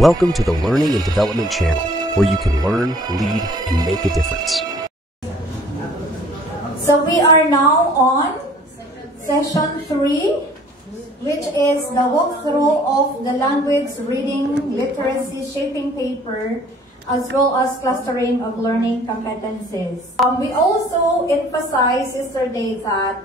Welcome to the Learning and Development Channel, where you can learn, lead, and make a difference. So we are now on session 3, which is the walkthrough of the language reading literacy shaping paper, as well as clustering of learning competencies. We also emphasized yesterday that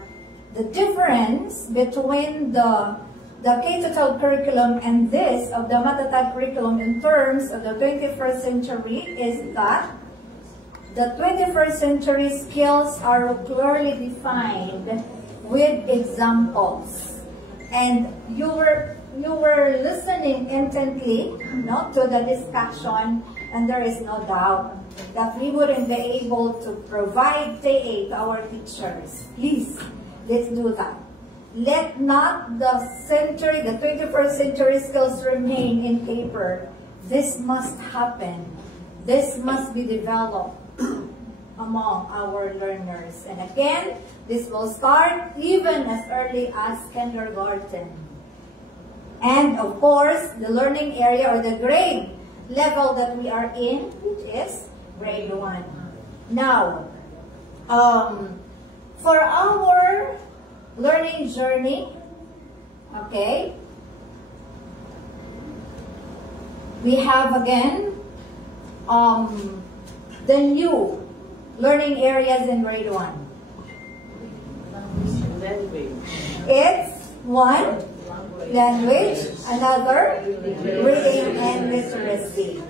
the difference between the K-12 curriculum and this of the Matatag curriculum in terms of the 21st century is that the 21st century skills are clearly defined with examples. And you were listening intently, to the discussion, and there is no doubt that we wouldn't be able to provide TA to our teachers. Please, let's do that. Let not the 21st century skills remain in paper. This must happen. This must be developed among our learners. And again, this will start even as early as kindergarten. And of course, the learning area or the grade level that we are in, which is grade 1. Now, for our learning journey, okay, we have again the new learning areas in grade 1. It's one, language, another, reading and literacy.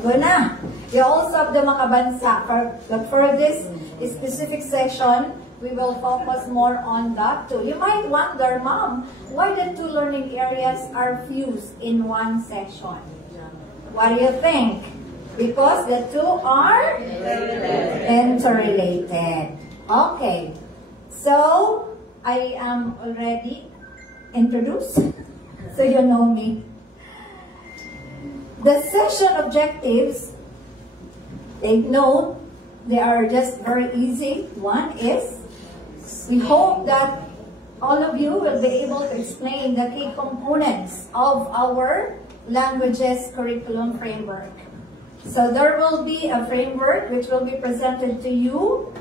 Go na. You also have the makabansa. For this specific session, we will focus more on that too. You might wonder, Mom, why the two learning areas are fused in one session? What do you think? Because the two are interrelated. Okay. So, I am already introduced, so you know me. The session objectives, take note, they are just very easy. One is, we hope that all of you will be able to explain the key components of our languages curriculum framework. So there will be a framework which will be presented to you,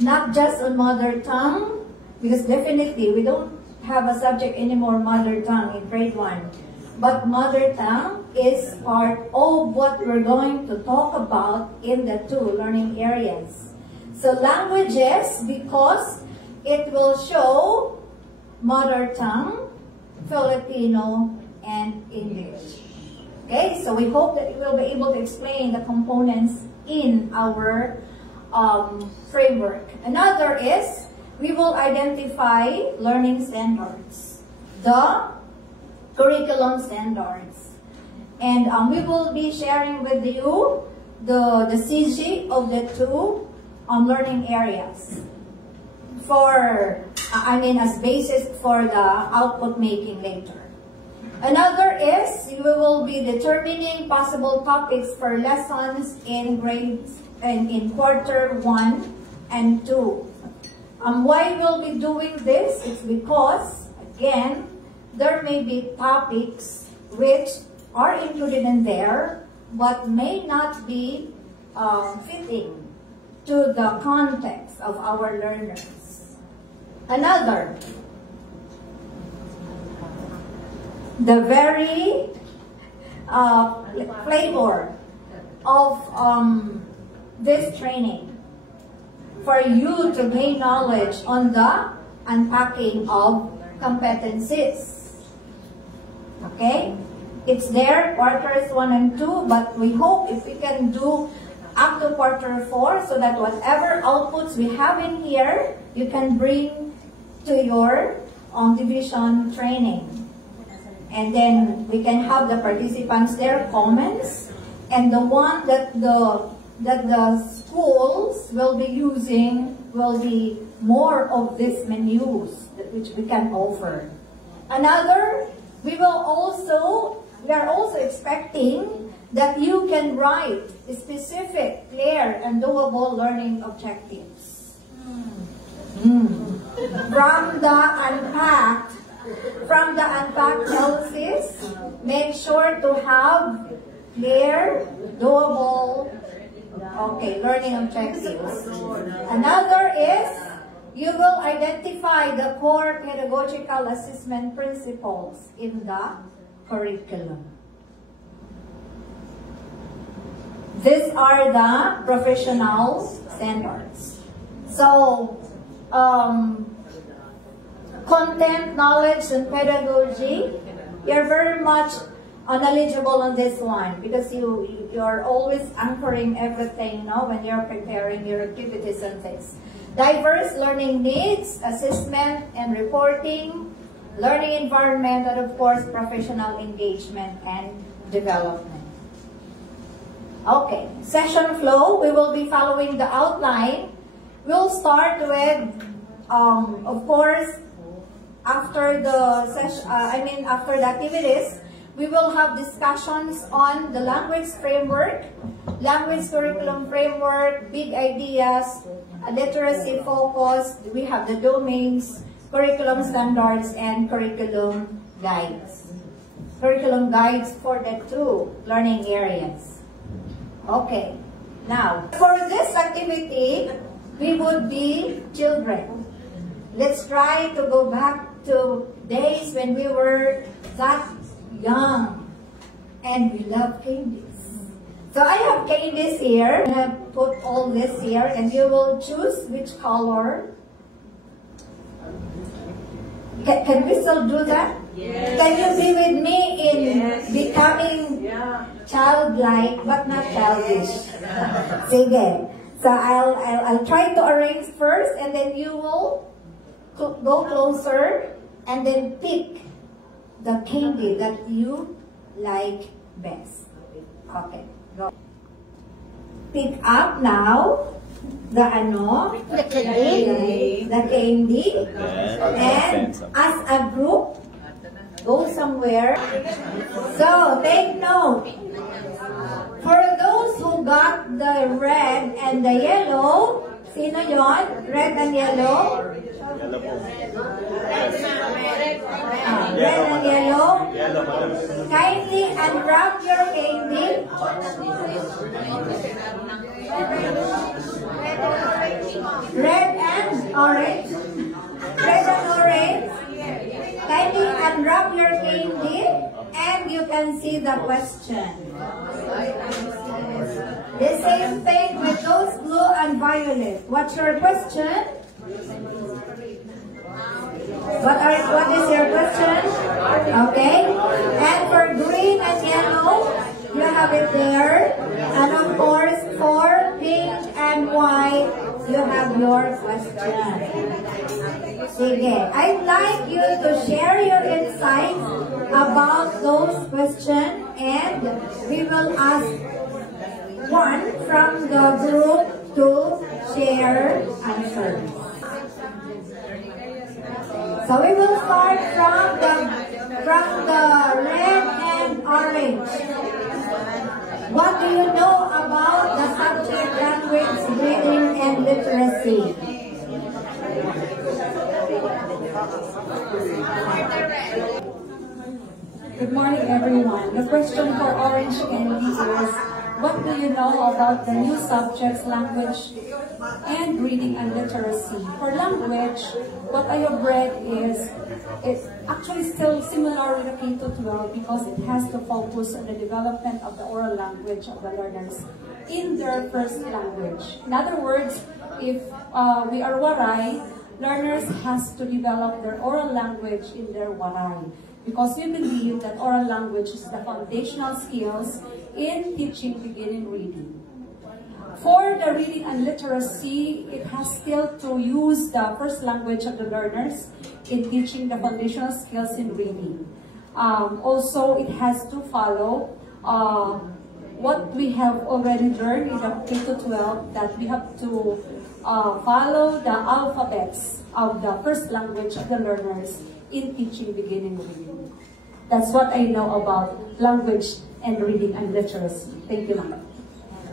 not just on mother tongue, because definitely we don't have a subject anymore, mother tongue, in grade 1. But mother tongue is part of what we're going to talk about in the two learning areas. So languages, because it will show mother tongue, Filipino, and English. Okay, so we hope that you will be able to explain the components in our framework. Another is, we will identify learning standards, the curriculum standards. And we will be sharing with you the CG of the two learning areas as basis for the output making later. Another is, we will be determining possible topics for lessons in grades and in quarter 1 and 2. Why we'll be doing this? It's because, again, there may be topics which are included in there, but may not be fitting to the context of our learners. Another, the very flavor of this training, for you to gain knowledge on the unpacking of competencies. Okay? It's there, quarters 1 and 2, but we hope if we can do up to quarter 4, so that whatever outputs we have in here, you can bring to your division training. And then we can have the participants there, comments, and the one that the schools will be using will be more of these menus which we can offer. Another, we are also expecting that you can write specific, clear, and doable learning objectives. From the unpacked From the unpacked houses, make sure to have clear, doable, learning objectives. Another is, you will identify the core pedagogical assessment principles in the curriculum. These are the professional standards. So, content, knowledge, and pedagogy, you're very much knowledgeable on this one because you're always anchoring everything, when you're preparing your activities and things. Diverse learning needs, assessment and reporting, learning environment, and of course, professional engagement and development. Okay, session flow, we will be following the outline. We'll start with, of course, after the session, after the activities, we will have discussions on the language framework, language curriculum framework, big ideas, literacy focus. We have the domains, curriculum standards, and curriculum guides. Curriculum guides for the 2 learning areas. Okay, now, for this activity, we would be children. Let's try to go back to days when we were that young and we love candies. So I have candies here. I have put all this here and you will choose which color. Can we still do that? Yes. Can you be with me in becoming childlike but not childish? Sige. So I'll try to arrange first and then you will go closer and then pick the candy that you like best. Okay, go. Pick up now the candy, and as a group, go somewhere. So take note. For those who got the red and the yellow, sino yon? Red and yellow? Red and yellow. Kindly unwrap your candy. Red and orange. Red and orange. Kindly unwrap your candy and you can see the question. The same thing with those blue and violet. What's your question? What is your question? Okay. And for green and yellow, you have it there. And of course, for pink and white, you have your question. Sige. I'd like you to share your insights about those questions and we will ask one from the group to share answers. So we will start from the red and orange. What do you know about the subject language, reading, and literacy? Good morning, everyone. The question for Orange Candy is, what do you know about the new subjects, language, and reading and literacy? For language, what I have read is, it's actually still similar with the K-12 because it has to focus on the development of the oral language of the learners in their first language. In other words, if we are Waray, learners has to develop their oral language in their Waray because we believe that oral language is the foundational skills in teaching beginning reading. For the reading and literacy, it has still to use the first language of the learners in teaching the foundational skills in reading. Also, it has to follow what we have already learned in the K-12, that we have to follow the alphabets of the first language of the learners in teaching beginning reading. That's what I know about language and reading and literacy. Thank you, Ma'am.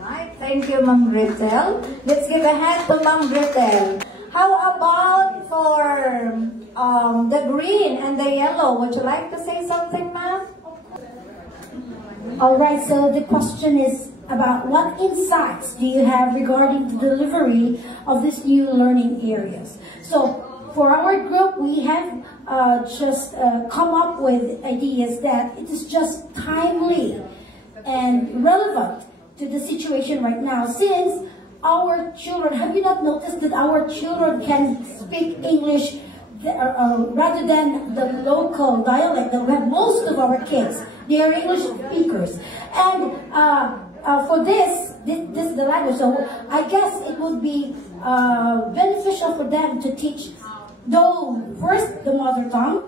Alright, thank you, Ma'am Gretel. Let's give a hand to Ma'am Gretel. How about for the green and the yellow. Would you like to say something, ma'am? All right, so the question is about what insights do you have regarding the delivery of these new learning areas? So for our group, we have just come up with ideas that it is just timely and relevant to the situation right now, since our children, have you not noticed that our children can speak English rather than the local dialect that we have? Most of our kids, they are English speakers. And for this is the language, so I guess it would be beneficial for them to teach, though first the mother tongue,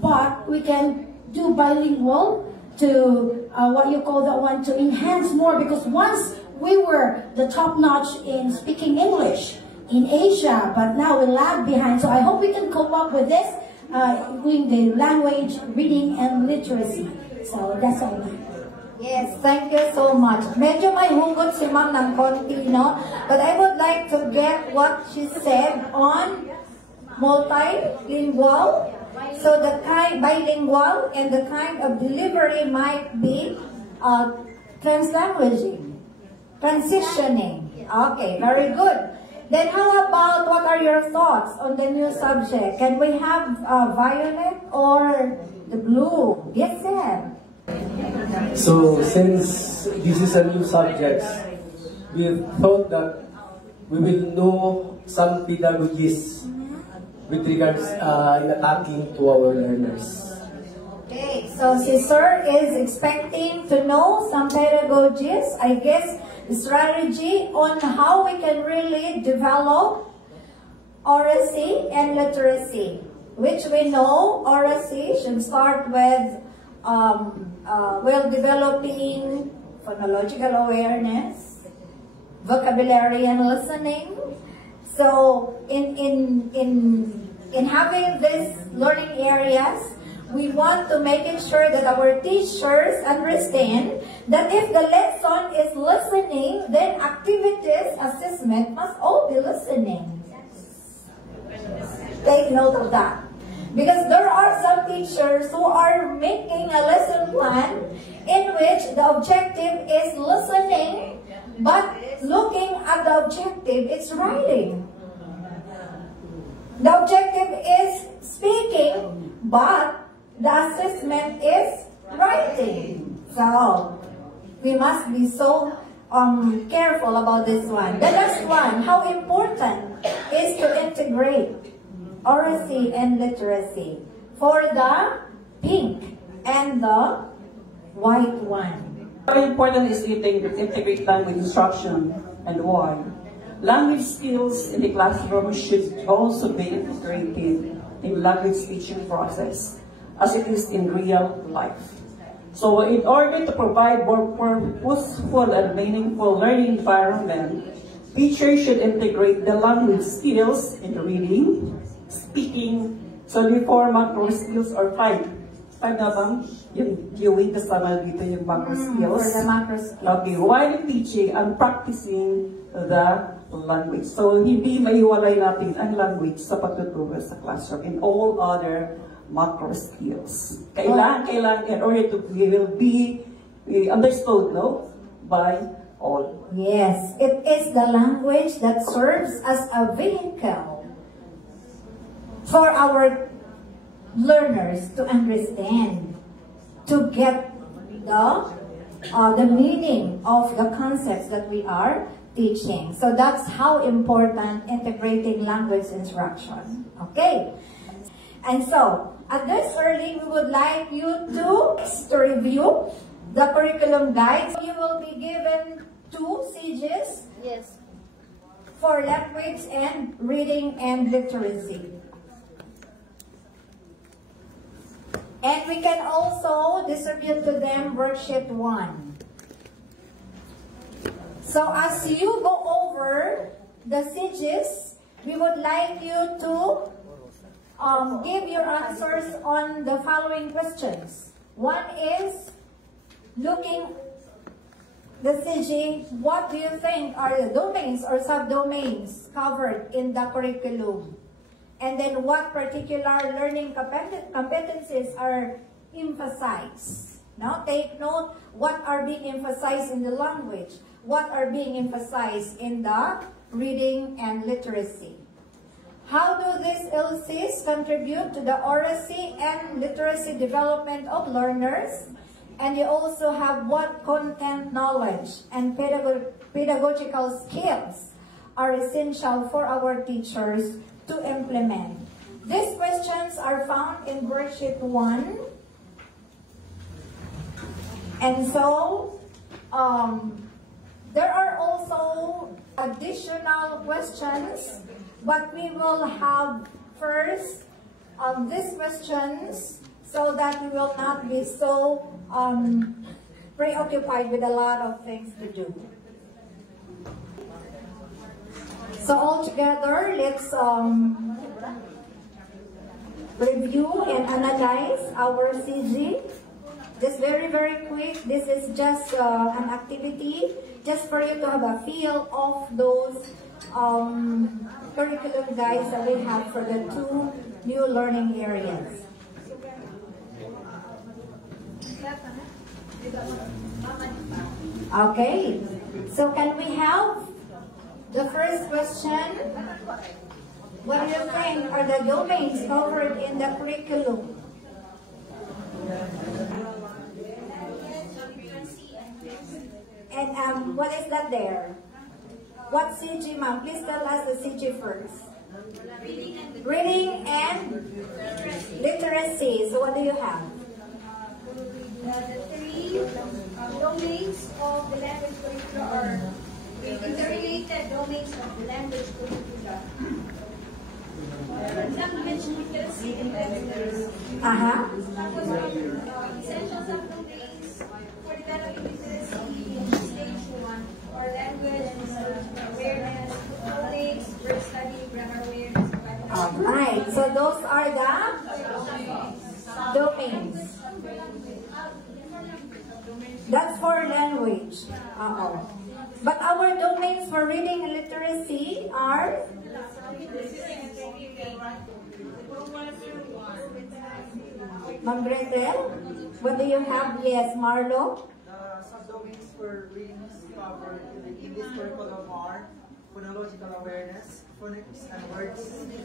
but we can do bilingual to what you call that one, to enhance more, because once we were the top-notch in speaking English in Asia, but now we lag behind. So I hope we can cope up with this, including the language, reading, and literacy. So that's all. Yes, thank you so much. Medyo may hugot si ma'am ng konti, no? But I would like to get what she said on multilingual. So the kind bilingual and the kind of delivery might be translanguaging, transitioning. Okay, very good. Then how about, what are your thoughts on the new subject? Can we have violet or the blue? Yes, sir. So since this is a new subject, we thought that we will know some pedagogies with regards in attacking to our learners. Okay, so si Sir is expecting to know some pedagogies, I guess, strategy on how we can really develop oracy and literacy, which we know oracy should start with developing phonological awareness, vocabulary and listening. So in having these learning areas, we want to make it sure that our teachers understand that if the lesson is listening, then activities assessment must all be listening. Take note of that. Because there are some teachers who are making a lesson plan in which the objective is listening, but looking at the objective, it's writing. The objective is speaking, but the assessment is writing. So, we must be so careful about this one. The last one, how important is to integrate oracy and literacy for the pink and the white one. Very important is to integrate language instruction, and why. Language skills in the classroom should also be integrated in language teaching process as it is in real life. So in order to provide more purposeful and meaningful learning environment, teachers should integrate the language skills in reading, speaking. So the four macro skills or five. Five na bang? Yung kasama dito yung macro skills. For the macro skills. Okay, while teaching and practicing the language. So hindi maiwalay natin ang language sa pagtuturo sa classroom and all other macro skills. Kailangan in order to will be understood, no, by all. Yes, it is the language that serves as a vehicle for our learners to understand, to get the meaning of the concepts that we are teaching. So that's how important integrating language instruction. Okay? And so, at this early, we would like you to review the curriculum guides. You will be given 2 CGs. Yes. For language and reading and literacy. And we can also distribute to them worksheet 1. So as you go over the CGs, we would like you to give your answers on the following questions. One is looking the CG, what do you think are the domains or subdomains covered in the curriculum? And then what particular learning competencies are emphasized. Now take note what are being emphasized in the language, what are being emphasized in the reading and literacy. How do these LCs contribute to the oracy and literacy development of learners? And you also have what content knowledge and pedagogical skills are essential for our teachers to implement. These questions are found in worksheet 1. And so, there are also additional questions, but we will have first these questions so that we will not be so preoccupied with a lot of things to do. So all together, let's review and analyze our CG. Just very, very quick. This is just an activity just for you to have a feel of those curriculum guides that we have for the 2 new learning areas. Okay, so can we have the first question? What do you think are the domains covered in the curriculum? And what is that there? What CG, ma'am? Please tell us the CG first. Reading and literacy. So what do you have? The 3 domains of the language curricula are interrelated domains of the language curricula. Language literacy and literacy. Tapos essential domains for developing literacy in stage 1 or language awareness, phonics, word study, grammar awareness. Alright, so those are the domains. That's for language. But our domains for reading and literacy are Ma'am Gretel, what do you have? Yes, Marlo? Subdomains for reading covered in this curriculum are phonological awareness, phonics and words,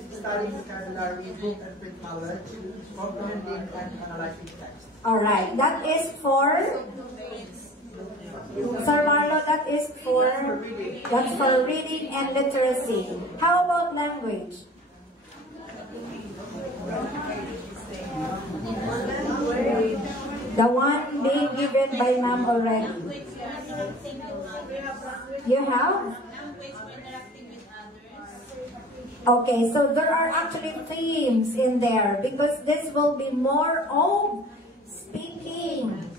studying vocabulary, book and print knowledge, comprehending and analyzing text. Alright, that is for Sir Marlo, that's for reading and literacy. How about language? The one being given by ma'am already. You have? Okay, so there are actually themes in there because this will be more of speaking,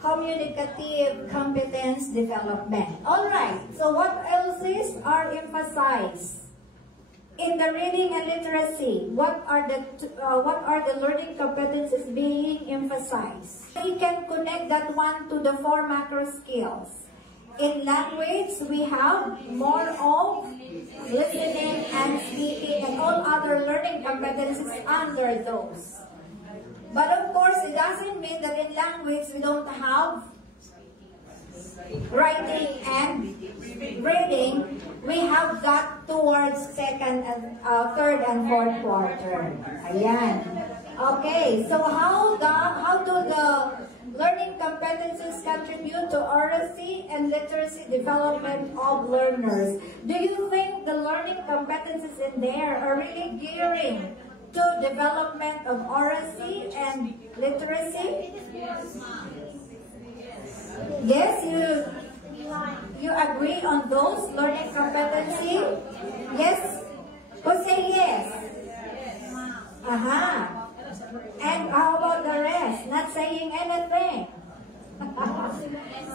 communicative competence development. Alright, so what else are emphasized? In the reading and literacy, what are the learning competencies being emphasized? We can connect that one to the 4 macro skills. In language, we have more of listening and speaking and all other learning competencies under those. But of course, it doesn't mean that in language we don't have writing and reading. We have that towards third and fourth quarter. Ayan. Okay, so how do the learning competencies contribute to oracy and literacy development of learners? Do you think the learning competencies in there are really gearing to development of oracy and literacy? Yes, you agree on those learning competency? Yes? Who say yes? And how about the rest? Not saying anything.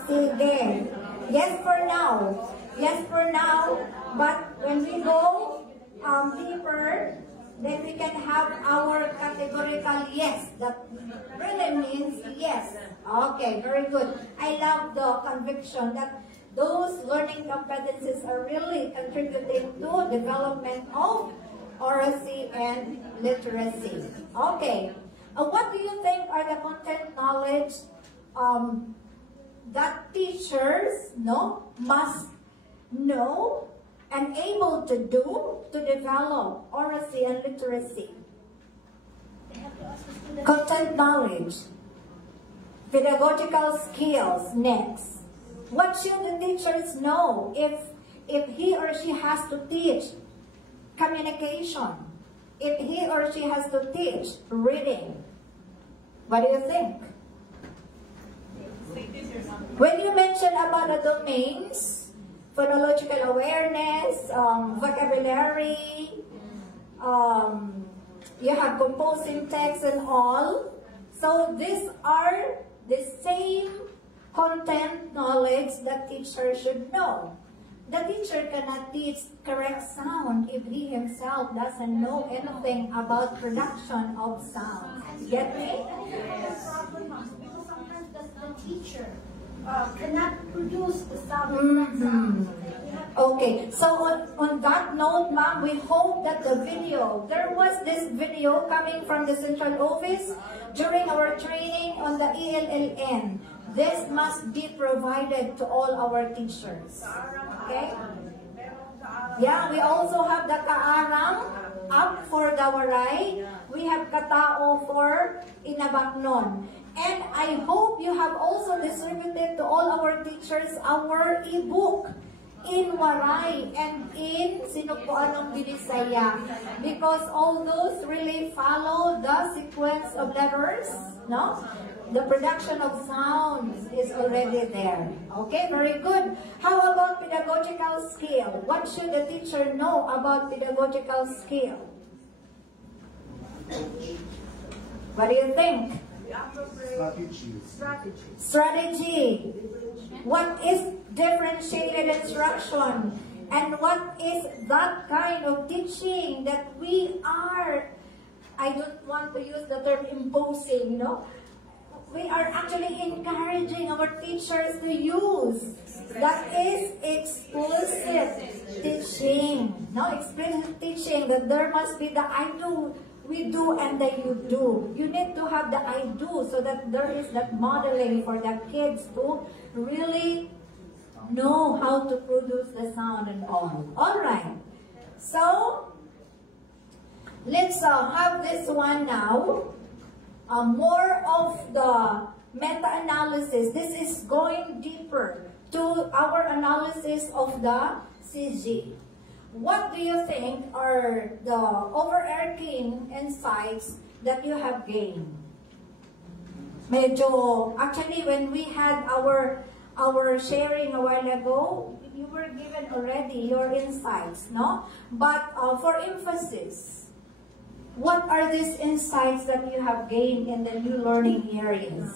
Sige. Yes for now. Yes for now. But when we go deeper, then we can have our categorical yes. That really means yes. Okay, very good. I love the conviction that those learning competencies are really contributing to development of oracy and literacy. Okay. What do you think are the content knowledge that teachers must know and able to do to develop oracy and literacy? Content knowledge, pedagogical skills. Next, what should the teachers know if he or she has to teach communication, if he or she has to teach reading? What do you think? When you mention about the domains, phonological awareness, vocabulary, you have composing text and all. So these are the same content knowledge that teacher should know. The teacher cannot teach correct sound if he himself doesn't know anything about production of sound. Get me? Because sometimes the teacher cannot produce the sound. Okay, so on that note, ma'am, we hope that the video, there was this video coming from the central office during our training on the ELLN. This must be provided to all our teachers. Okay? Yeah, we also have the Kaarang up for the Waray. We have Katao for Inabaknon. And I hope you have also distributed to all our teachers our e-book in Waray and in Sinupuan ng Binisaya, because all those really follow the sequence of letters, no? The production of sounds is already there. Okay, very good. How about pedagogical skill? What should the teacher know about pedagogical skill? What do you think? Strategy. What is differentiated instruction? And what is that kind of teaching that we are, I don't want to use the term imposing, we are actually encouraging our teachers to use. That is explicit teaching. Explicit teaching, that there must be the I do, we do, and the you do. You need to have the I do so that there is that modeling for the kids to really know how to produce the sound and all. Alright. So, let's have this one now. More of the meta-analysis. This is going deeper to our analysis of the CG. What do you think are the overarching insights that you have gained? Actually, when we had our sharing a while ago, you were given already your insights, no? But for emphasis, what are these insights that you have gained in the new learning areas?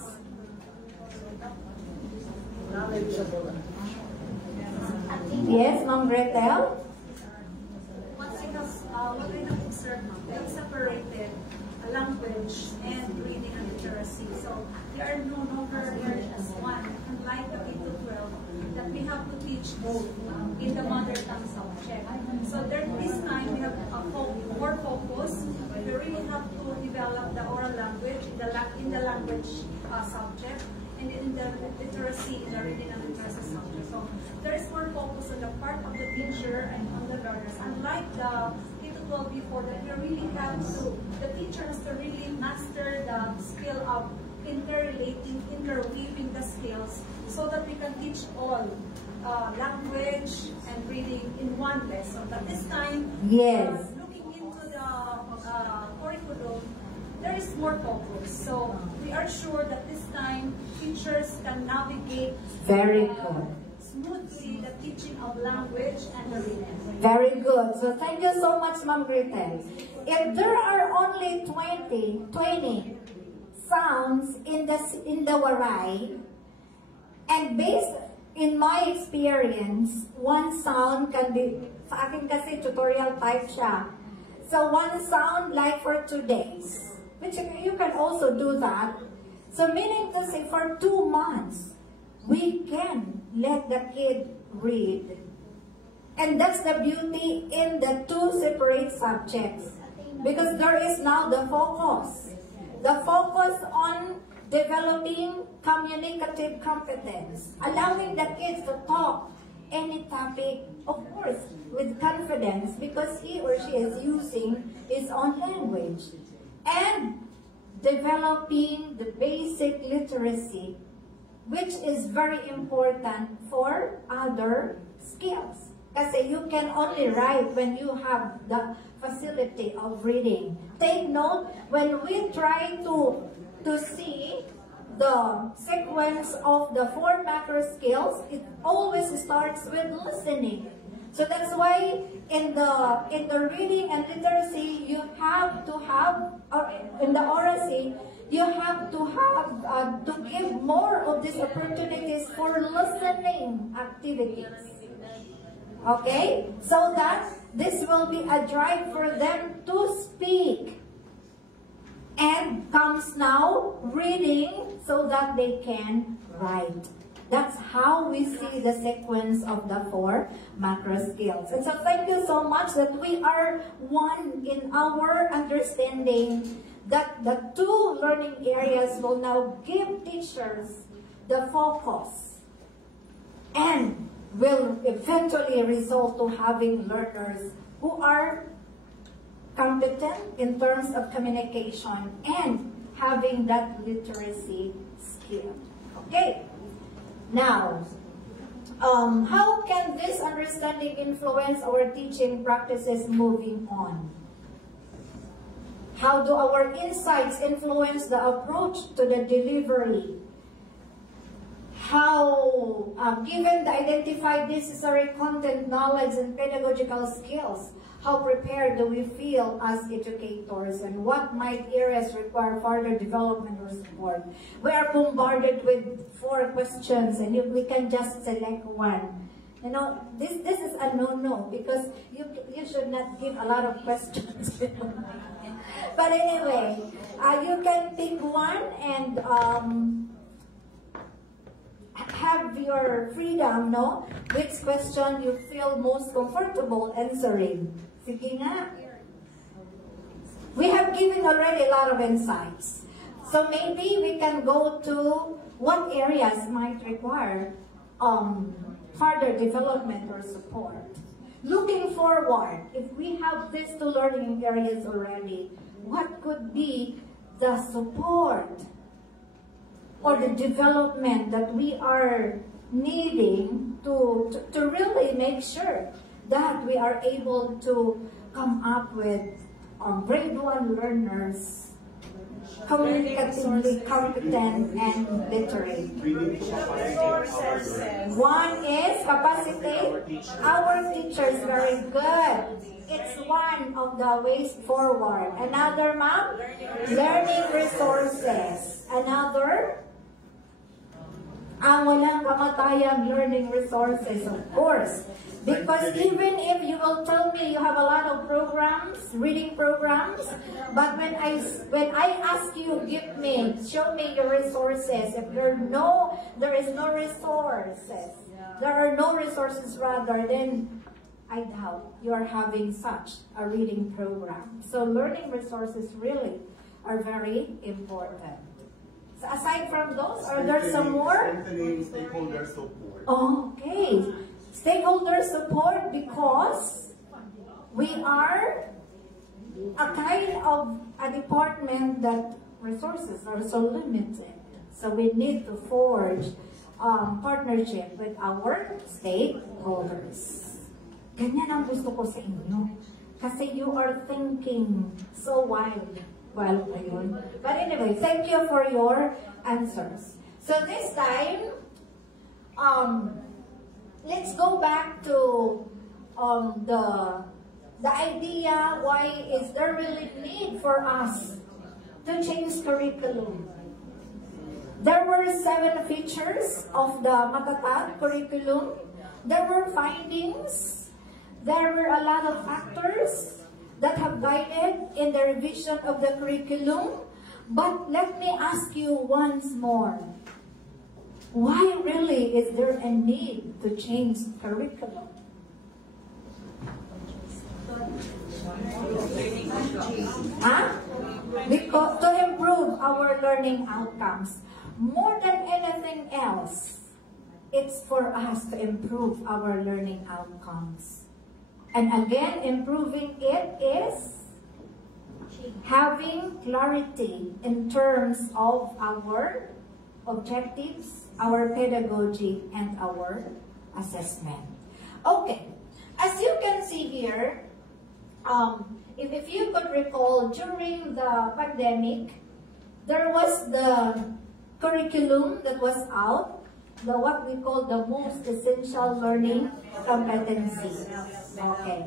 Yes, Ma'am Gretel? What I have observed, they have separated language and reading and literacy. So they are no longer learned as one, unlike the K-12, that we have to teach both in the mother tongue subject. So this time we have more focus. We really have to develop the oral language in the language subject, and in the literacy in the reading and literacy subject. So there is more focus on the part of the teacher and on the learners. Unlike the K-12 before, that we really have to, the teacher has to really master the skill of interrelating, interweaving the skills so that we can teach all language and reading in one lesson. But this time, yes, looking into the curriculum, there is more focus. So we are sure that this time teachers can navigate very good, smoothly the teaching of language and the reading. Very good. So thank you so much, Ma'am Gretel. If there are only 20 sounds in the Waray, and based in my experience, one sound can be, sa akin kasi tutorial type siya. So one sound like for 2 days, which you can also do that. So meaning to say for 2 months, we can let the kid read And that's the beauty in the two separate subjects. Because there is now the focus. The focus on developing communicative competence. Allowing the kids to talk any topic, of course, with confidence because he or she is using his own language. And developing the basic literacy, which is very important for other skills. Kasi you can only write when you have the facility of reading. Take note, when we try to see the sequence of the 4 macro skills, it always starts with listening. So that's why in the reading and literacy, you have to have, or in the oracy, you have to have to give more of these opportunities for listening activities. Okay? So that this will be a drive for them to speak. And comes now reading so that they can write. That's how we see the sequence of the 4 macro skills. And so thank you so much that we are one in our understanding that the 2 learning areas will now give teachers the focus and will eventually result to having learners who are competent in terms of communication and having that literacy skill. Okay. Now, how can this understanding influence our teaching practices moving on? How do our insights influence the approach to the delivery? How, given the identified necessary content, knowledge, and pedagogical skills, how prepared do we feel as educators, and what might areas require further development or support? We are bombarded with 4 questions, and we can just select one. You know, this is a no-no because you should not give a lot of questions. But anyway, you can pick one and have your freedom, no? Which question you feel most comfortable answering. Sige nga. We have given already a lot of insights. So maybe we can go to what areas might require further development or support. Looking forward, if we have these 2 learning areas already, what could be the support or the development that we are needing to really make sure that we are able to come up with grade 1 learners communicatively competent and literate. One is capacitate our teachers. Very good. It's one of the ways forward. Another, ma'am, learning resources. Another, ang walang kamatayang learning resources, of course. Because even if you will tell me you have a lot of programs, reading programs, but when I ask you, show me your resources. If there is no resources, there are no resources rather, then I doubt you are having such a reading program. So learning resources really are very important. So aside from those, are there some more? Stakeholder support. Okay. Stakeholder support, because we are a kind of a department that resources are so limited. So we need to forge partnership with our stakeholders. Ganyan ang gusto ko sa inyo. Kasi you are thinking so wild. Well, but anyway, thank you for your answers. So this time, let's go back to the idea, why is there really need for us to change curriculum? There were 7 features of the Matatag curriculum. There were findings. There were a lot of factors that have guided in the revision of the curriculum. But let me ask you once more. Why really is there a need to change curriculum? Because to improve our learning outcomes. More than anything else, it's for us to improve our learning outcomes. And again, improving it is having clarity in terms of our objectives, our pedagogy, and our assessment. Okay, as you can see here, if you could recall, during the pandemic, there was the curriculum that was out, what we call the most essential learning competency. Okay.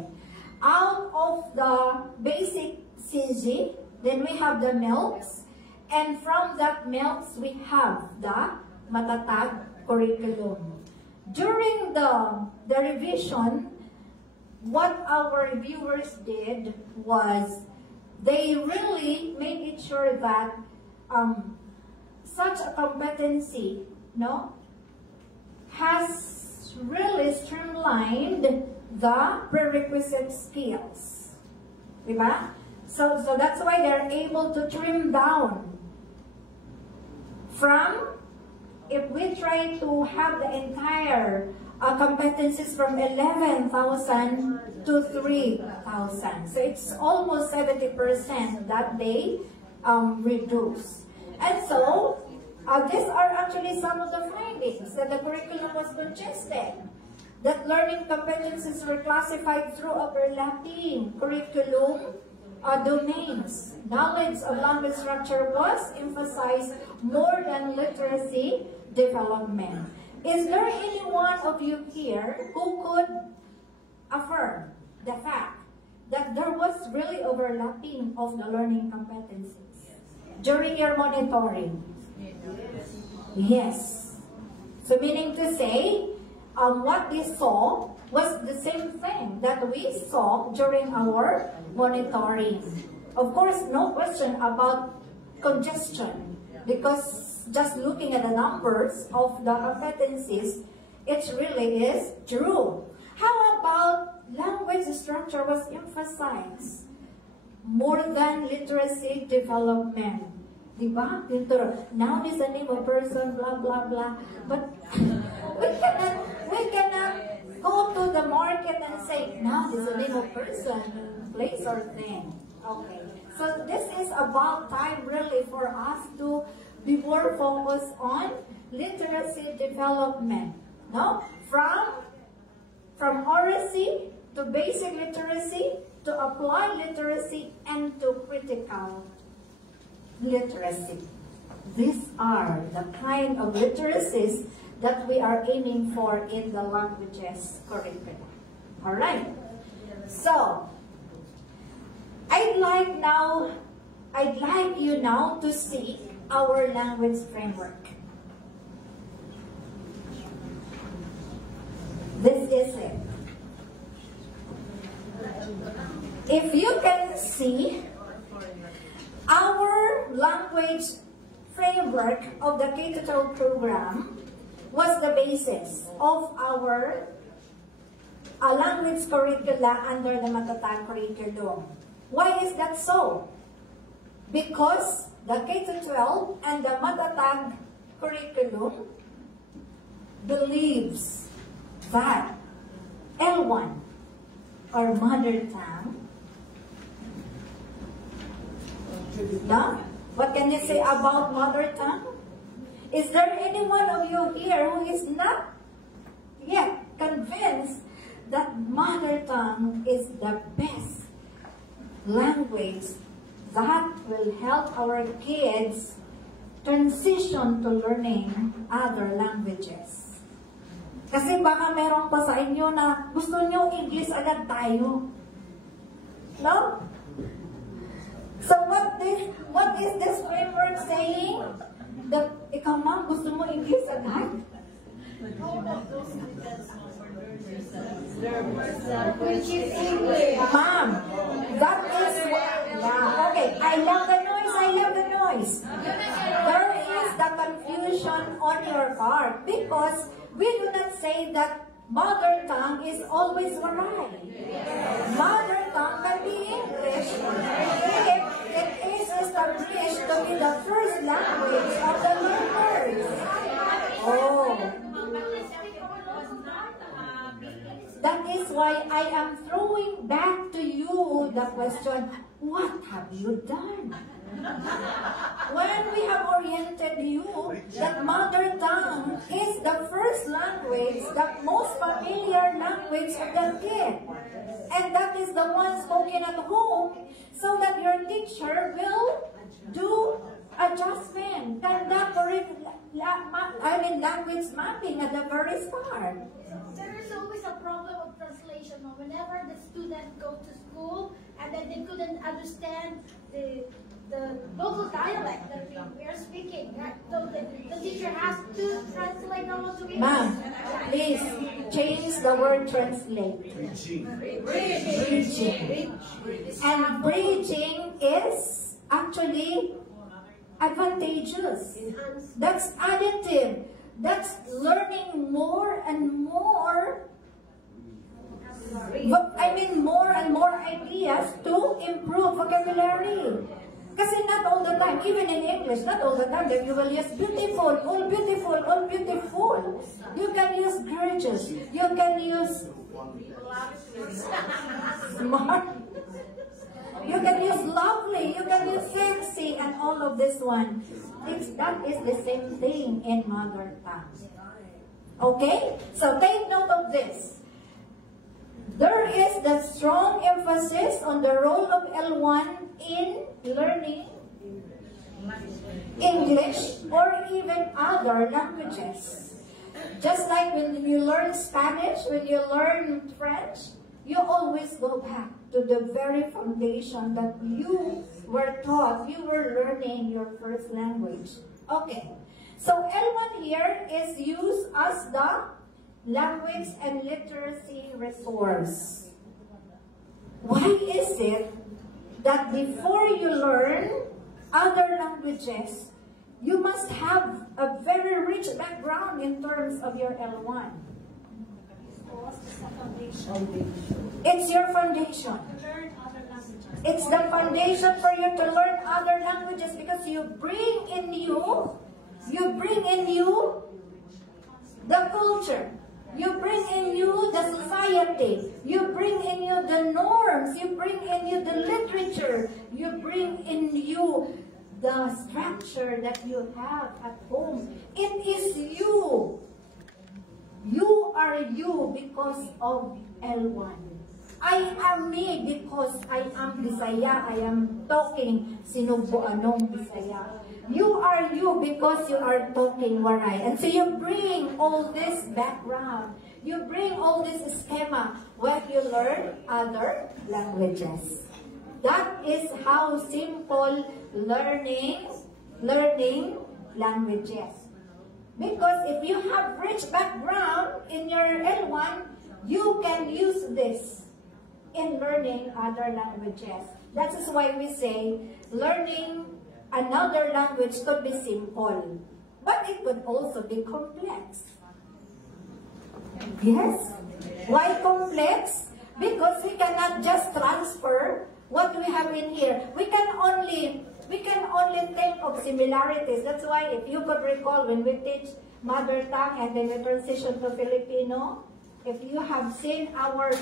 Out of the basic CG, then we have the MELCs, and from that MELCs, we have the Matatag curriculum. During the revision, what our reviewers did was they really made it sure that such a competency, has really streamlined the prerequisite skills. Diba? So that's why they're able to trim down from, if we try to have the entire competencies from 11,000 to 3,000. So it's almost 70% that they reduce. And so, these are actually some of the findings, that the curriculum was congested, that learning competencies were classified through overlapping curriculum domains. Knowledge of language structure was emphasized more than literacy development. Is there any one of you here who could affirm the fact that there was really overlapping of the learning competencies during your monitoring? Yes. So meaning to say, what we saw was the same thing that we saw during our monitoring. Of course, no question about congestion, because just looking at the numbers of the competencies, it really is true. How about language structure was emphasized more than literacy development? Diba? Noun is the name of a person, blah, blah, blah. But we cannot go to the market and say, noun is the name of person, place or thing. Okay. So this is about time really for us to be more focused on literacy development. No? From oracy to basic literacy to applied literacy and to critical literacy. These are the kind of literacies that we are aiming for in the languages curriculum. Alright? So, I'd like you now to see our language framework. This is it. If you can see, our language framework of the K-12 program was the basis of our language curricula under the Matatag curriculum. Why is that so? Because the K-12 and the Matatag curriculum believes that L1, or mother tongue, now, what can you say about mother tongue? Is there any one of you here who is not yet convinced that mother tongue is the best language that will help our kids transition to learning other languages? Kasi baka meron pa sa inyo na gusto nyo English agad tayo. No? So what is this framework saying? That ikaw ma'am, gusto mo English agad? Which is English. Ma'am, that is yeah, okay. I love the noise. There is the confusion on your part because we do not say that mother tongue is always right. Mother tongue can be English if it is established to be the first language of the learners. Oh. That is why I am throwing back to you the question, what have you done? When we have oriented you that mother tongue is the first language, the most familiar language of the kid. And that is the one spoken at home, so that your teacher will do adjustment, conduct language mapping at the very start. There is always a problem of translation. Whenever the student go to school and then they couldn't understand the local dialect that we are speaking, right? So the teacher has to translate all to English. Ma'am, please change the word translate. Bridging. And bridging is actually advantageous. That's additive. That's learning more and more. More and more ideas to improve vocabulary. Kasi not all the time, even in English, not all the time that you will use beautiful, all beautiful, all beautiful. You can use gorgeous. You can use smart. You can use lovely. You can use sexy, and all of this one. That is the same thing in mother tongue. Okay? So take note of this. There is the strong emphasis on the role of L1 in learning English or even other languages. Just like when you learn Spanish, when you learn French, you always go back to the very foundation that you were taught, you were learning your first language. Okay, so L1 here is used as the language and literacy resource. Why is it that before you learn other languages, you must have a very rich background in terms of your L1? It's your foundation. It's the foundation for you to learn other languages because you bring in you the culture. You bring in you the society. You bring in you the norms. You bring in you the literature. You bring in you the structure that you have at home. It is you. You are you because of L1. I am me because I am Bisaya. I am talking Sinubuanong Bisaya. You are you because you are talking Waray. And so you bring all this background. You bring all this schema when you learn other languages. That is how simple learning languages. Because if you have rich background in your L1, you can use this in learning other languages. That is why we say learning another language could be simple, but it could also be complex. Yes? Why complex? Because we cannot just transfer what we have in here. We can only think of similarities. That's why if you could recall when we teach mother tongue and then we transition to Filipino, if you have seen our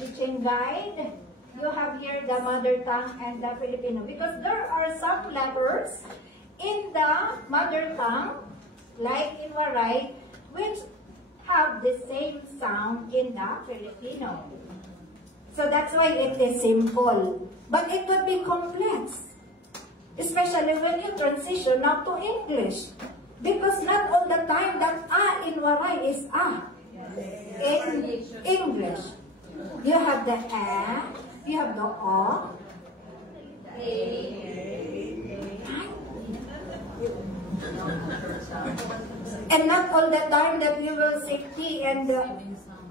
teaching guide, you have here the mother tongue and the Filipino. Because there are some letters in the mother tongue, like in Waray, which have the same sound in the Filipino. So that's why it is simple. But it could be complex, especially when you transition now to English. Because not all the time that A in Waray is A in English. You have the A, you have the O, and not all the time that you will say T and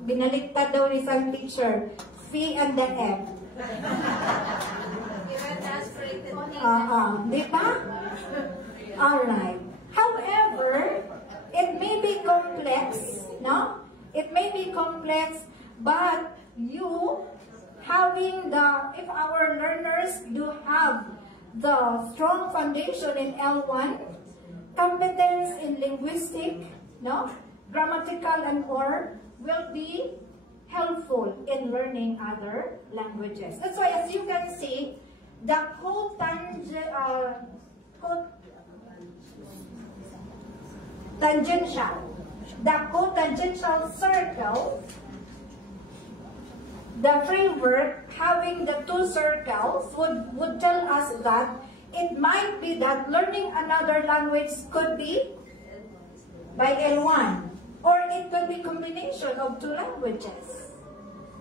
binaliktad daw ni isang teacher, C and the M. Diba? Alright. However, it may be complex no? It may be complex, but you having if our learners do have the strong foundation in L1, competence in linguistic, no? Grammatical and more will be helpful in learning other languages. That's why, as you can see, the cotangential circle, the framework having the two circles would tell us that it might be that learning another language could be by L1, or it could be combination of two languages.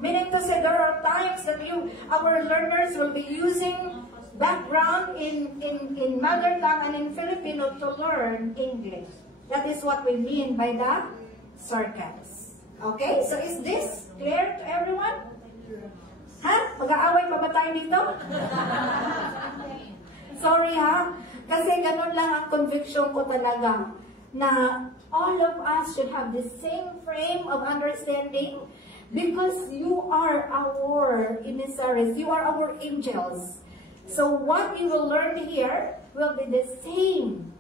Meaning to say, there are times that our learners will be using background in mother tongue and in Filipino to learn English. That is what we mean by the circles. Okay? So is this clear to everyone? Ha? Mag-aaway pa ba tayo dito? Sorry ha? Kasi ganun lang ang conviction ko talaga na all of us should have the same frame of understanding, because you are our emissaries, you are our angels. So what you will learn here will be the same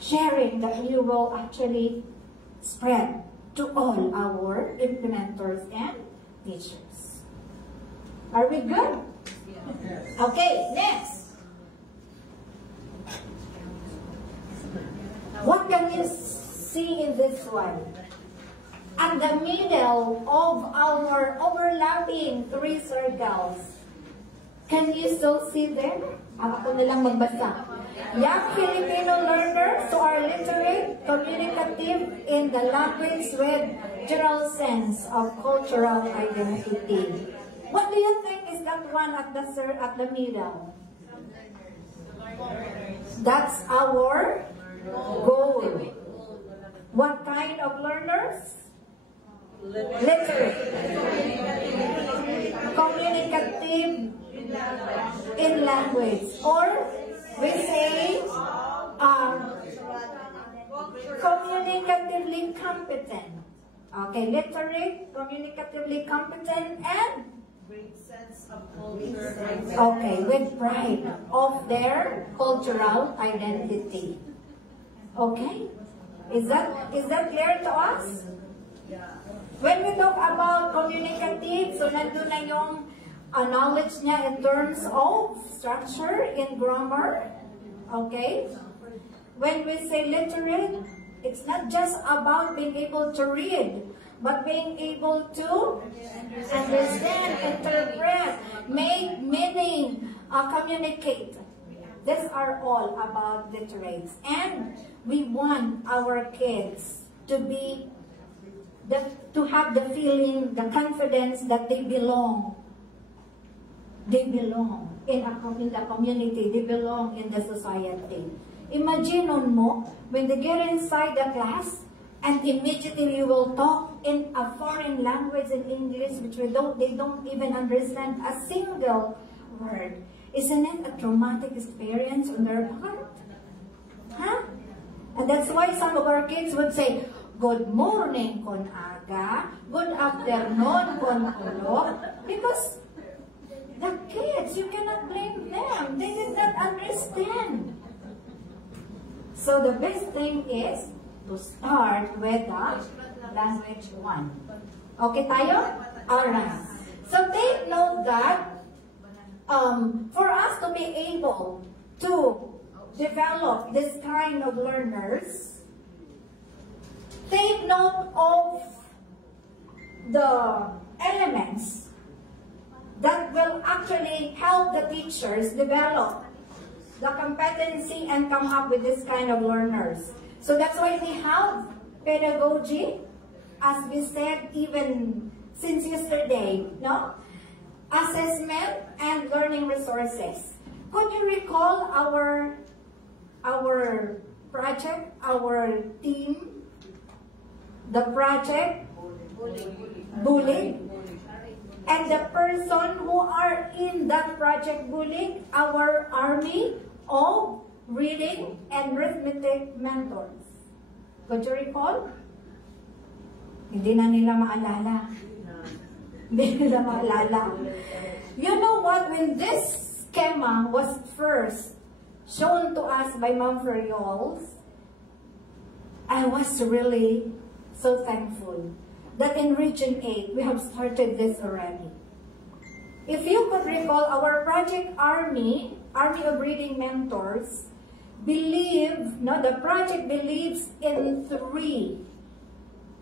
sharing that you will actually spread to all our implementers and teachers. Are we good? Okay, next. What can you see in this one? At the middle of our overlapping three circles, can you still see them? Ako na lang magbasa. Young Filipino learners who are literate, communicative in the language with general sense of cultural identity. What do you think is that one at the middle? That's our goal. What kind of learners? Literate, communicative in language, or we say communicatively competent. Okay, literate, communicatively competent, and Great sense of culture. okay, with pride of their cultural identity. Okay, is that clear to us? When we talk about communicative, so nandun na yung knowledge niya in terms of structure in grammar. Okay? When we say literate, it's not just about being able to read, but being able to understand, interpret, make meaning, communicate. These are all about literates. And we want our kids to have the feeling, the confidence that they belong. They belong in the community. They belong in the society. Imagine mo, when they get inside the class, and immediately you will talk in a foreign language in English, which they don't even understand a single word. Isn't it a traumatic experience on their part? Huh? And that's why some of our kids would say, good morning kon aga, good afternoon kon ulo, because the kids, you cannot blame them. They did not understand. So the best thing is to start with the language 1. Okay tayo? Alright. So take note that for us to be able to develop this kind of learners, take note of the elements that will actually help the teachers develop the competency and come up with this kind of learners. So that's why we have pedagogy, as we said even since yesterday, no? Assessment and learning resources. Could you recall our project, our team, the project, bullying, and the person who are in that project bullying, our army of reading and arithmetic mentors. Could you recall? Hindi na nila maalala. Hindi nila maalala. You know what? When this schema was first shown to us by Ma'am Ferriols, I was really so thankful that in Region 8, we have started this already. If you could recall, our Project Army of Reading Mentors, the project believes in 3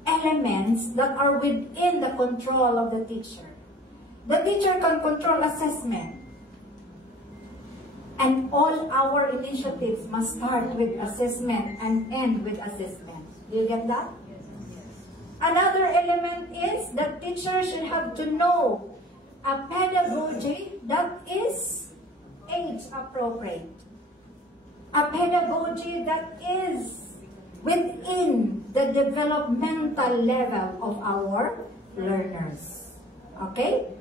elements that are within the control of the teacher. The teacher can control assessment. And all our initiatives must start with assessment and end with assessment. Do you get that? Another element is that teachers should have to know a pedagogy that is age appropriate. A pedagogy that is within the developmental level of our learners. Okay?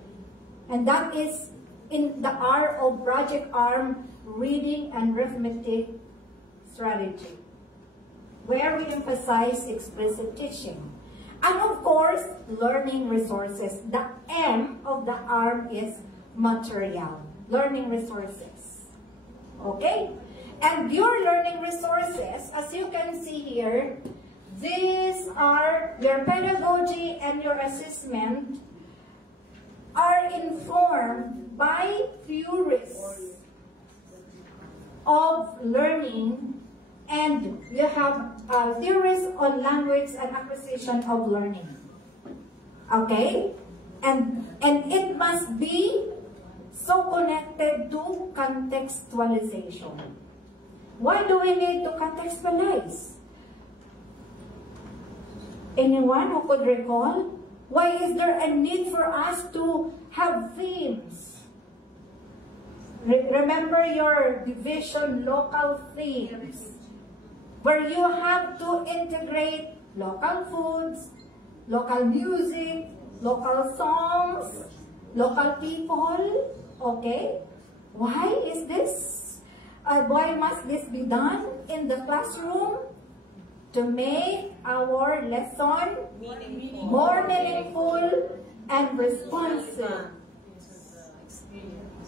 And that is in the R of Project ARM, Reading and Arithmetic Strategy, where we emphasize explicit teaching. And of course, learning resources. The M of the ARM is material, learning resources. Okay? And your learning resources, as you can see here, these are your pedagogy and your assessment are informed by theories of learning, and you have theories on language and acquisition of learning. Okay? And it must be so connected to contextualization. Why do we need to contextualize? Anyone who could recall? Why is there a need for us to have themes? Remember your division, local themes, where you have to integrate local foods, local music, local songs, local people. Okay? Why is this? Why must this be done in the classroom? To make our lesson more meaningful and responsive.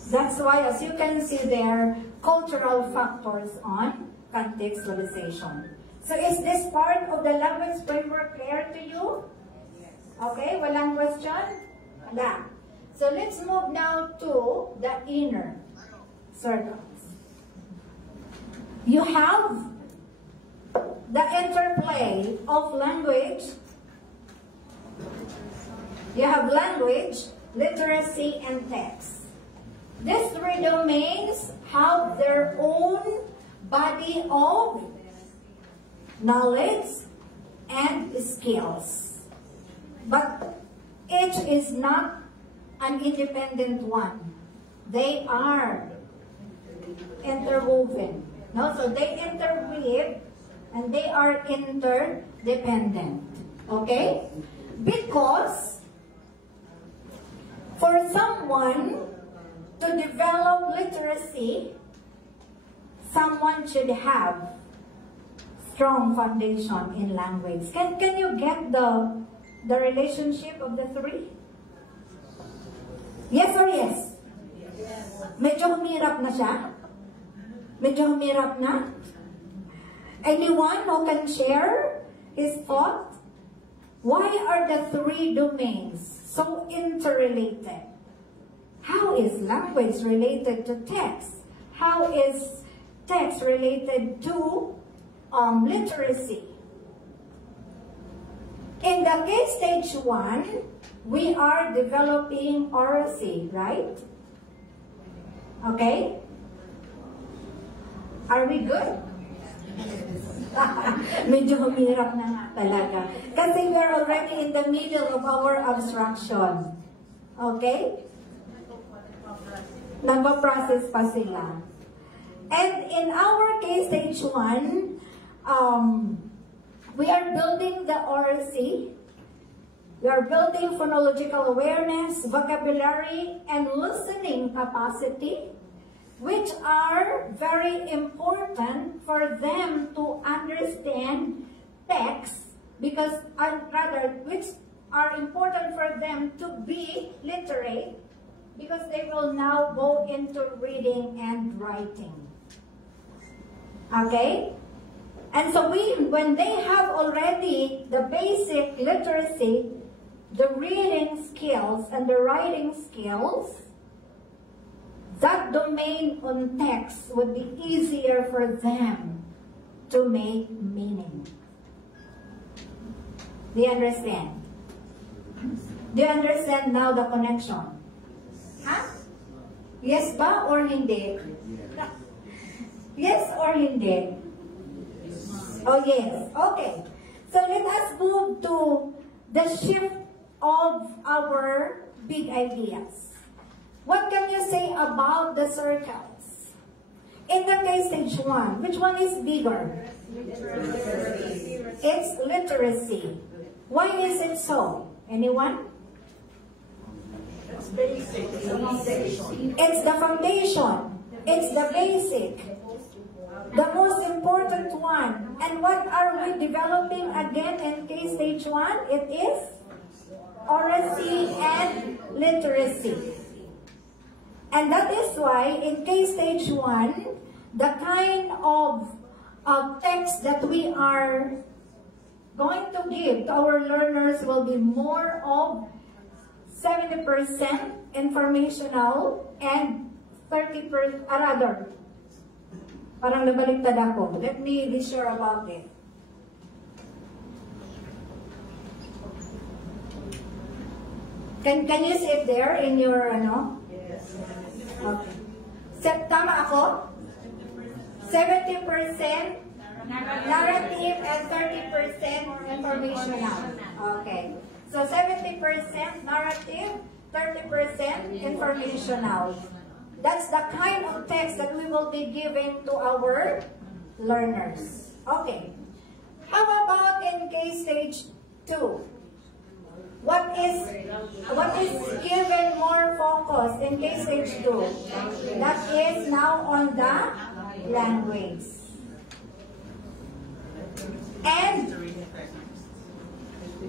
That's why, as you can see there, cultural factors on contextualization. So is this part of the language framework clear to you? Okay, walang question? Wala. So let's move now to the inner circles. You have the interplay of language. You have language, literacy, and text. These 3 domains have their own body of knowledge and skills. But each is not an independent one. They are interwoven. No? So they interweave and they are interdependent. Okay? Because for someone to develop literacy, someone should have strong foundation in language. Can you get the relationship of the 3? Yes or yes? Medyo humirap na siya? Medyo humirap na? Anyone who can share his thought? Why are the 3 domains so interrelated? How is language related to text? How is text related to literacy? In the case stage 1, we are developing oracy, right? Okay? Are we good? Medyo humirap na nga talaga. Kasi we are already in the middle of our abstraction. Okay? Nagpa-process pa sila. And in our case, stage 1, we are building the oracy. We are building phonological awareness, vocabulary, and listening capacity, which are very important for them to understand text because which are important for them to be literate, because they will now go into reading and writing. Okay? And so when they have already the basic literacy, the reading skills and the writing skills, that domain on text would be easier for them to make meaning. Do you understand? Do you understand now the connection? Huh? Yes ba or hindi? Yes or hindi? Oh yes. Okay. So let us move to the shift of our big ideas. What can you say about the circles? In the case stage 1, which one is bigger? Literacy. It's literacy. Why is it so? Anyone? It's basic. It's the foundation. It's the basic. The most important one. And what are we developing again in case stage 1? It is oracy and literacy. And that is why in case stage 1, the kind of text that we are going to give to our learners will be more of 70% informational and 30%, parang nabaliktad ako. Let me be sure about it. Can you see it there in your, Yes. Okay. Tama ako? 70% narrative and 30% informational. Okay. So 70% narrative, 30% informational. That's the kind of text that we will be giving to our learners. Okay. How about in case stage 2? What is given more focus in case stage 2? That is now on the language. And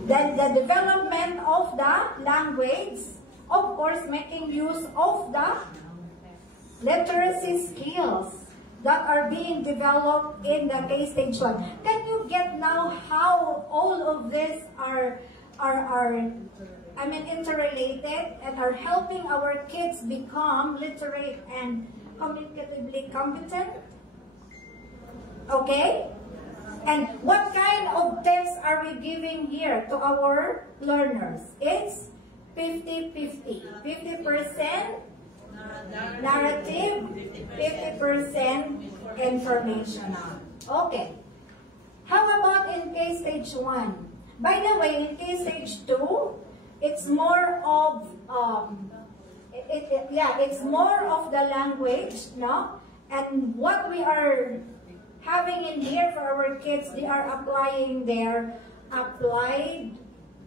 the development of the language, of course, making use of the literacy skills that are being developed in the case stage 1. Can you get now how all of these are interrelated and are helping our kids become literate and communicatively competent? Okay? And what kind of text are we giving here to our learners? It's 50-50. 50% narrative, 50% informational. Okay. How about in case stage 1? By the way, in case stage 2, it's more of it's more of the language, no? And what we are having in here for our kids, they are applying their applied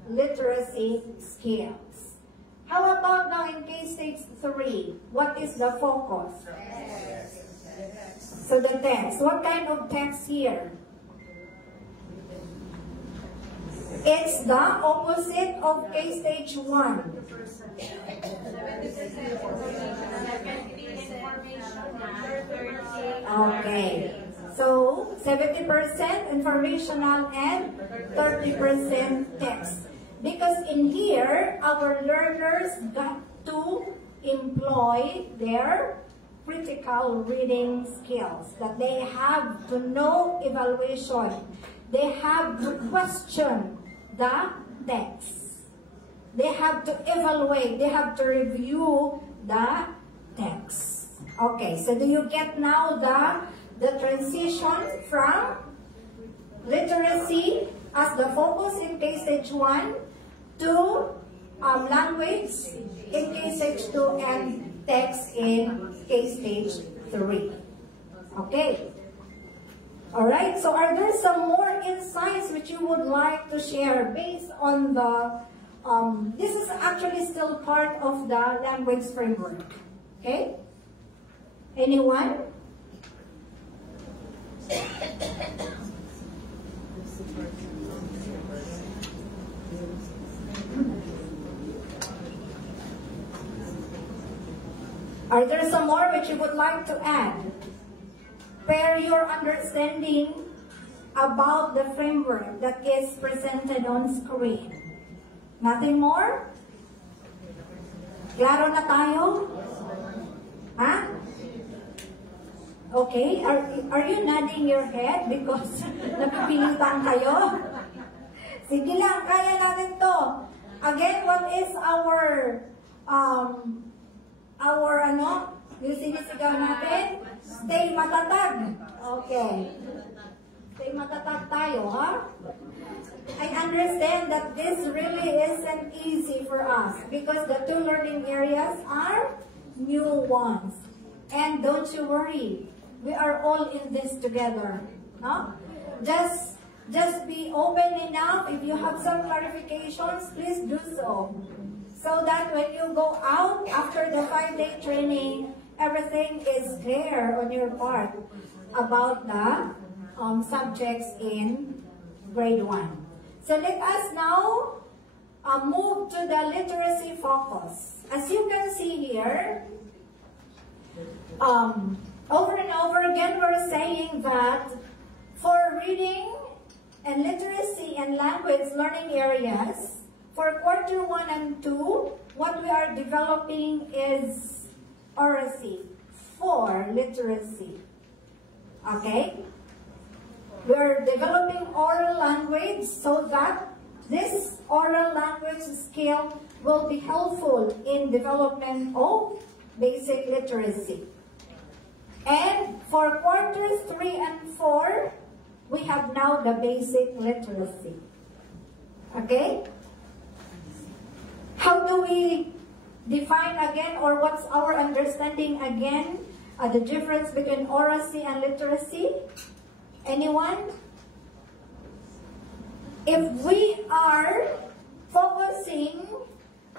literacy skills. How about now in case stage 3? What is the focus? So the text. What kind of text here? It's the opposite of case stage 1. Okay. So, 70% informational and 30% text. Because in here, our learners got to employ their critical reading skills. That they have to know evaluation. They have to question the text. They have to evaluate. They have to review the text. Okay, so do you get now the transition from literacy as the focus in case stage 1 to language in case stage 2 and text in case stage 3. Okay. Alright, so are there some more insights which you would like to share based on the, this is actually still part of the language framework. Okay? Anyone? Are there some more which you would like to add? Pair your understanding about the framework that is presented on screen. Nothing more? Klaro na tayo? Ha? Okay, are you nodding your head because napipilitan kayo? Sige lang, kaya natin to. Again, what is our yung sinisigaw natin? Stay matatag. Okay. Stay matatag tayo, ha? I understand that this really isn't easy for us because the two learning areas are new ones. And don't you worry, we are all in this together. No? Just be open enough. If you have some clarifications, please do so. So that when you go out after the 5-day training, everything is clear on your part about the subjects in grade 1. So let us now move to the literacy focus. As you can see here, over and over again, we're saying that for reading and literacy and language learning areas, for quarter 1 and 2, what we are developing is oracy for literacy. Okay? We're developing oral language so that this oral language skill will be helpful in development of basic literacy. And for quarters 3 and 4, we have now the basic literacy. Okay? How do we define again, or what's our understanding again, the difference between oracy and literacy? Anyone? If we are focusing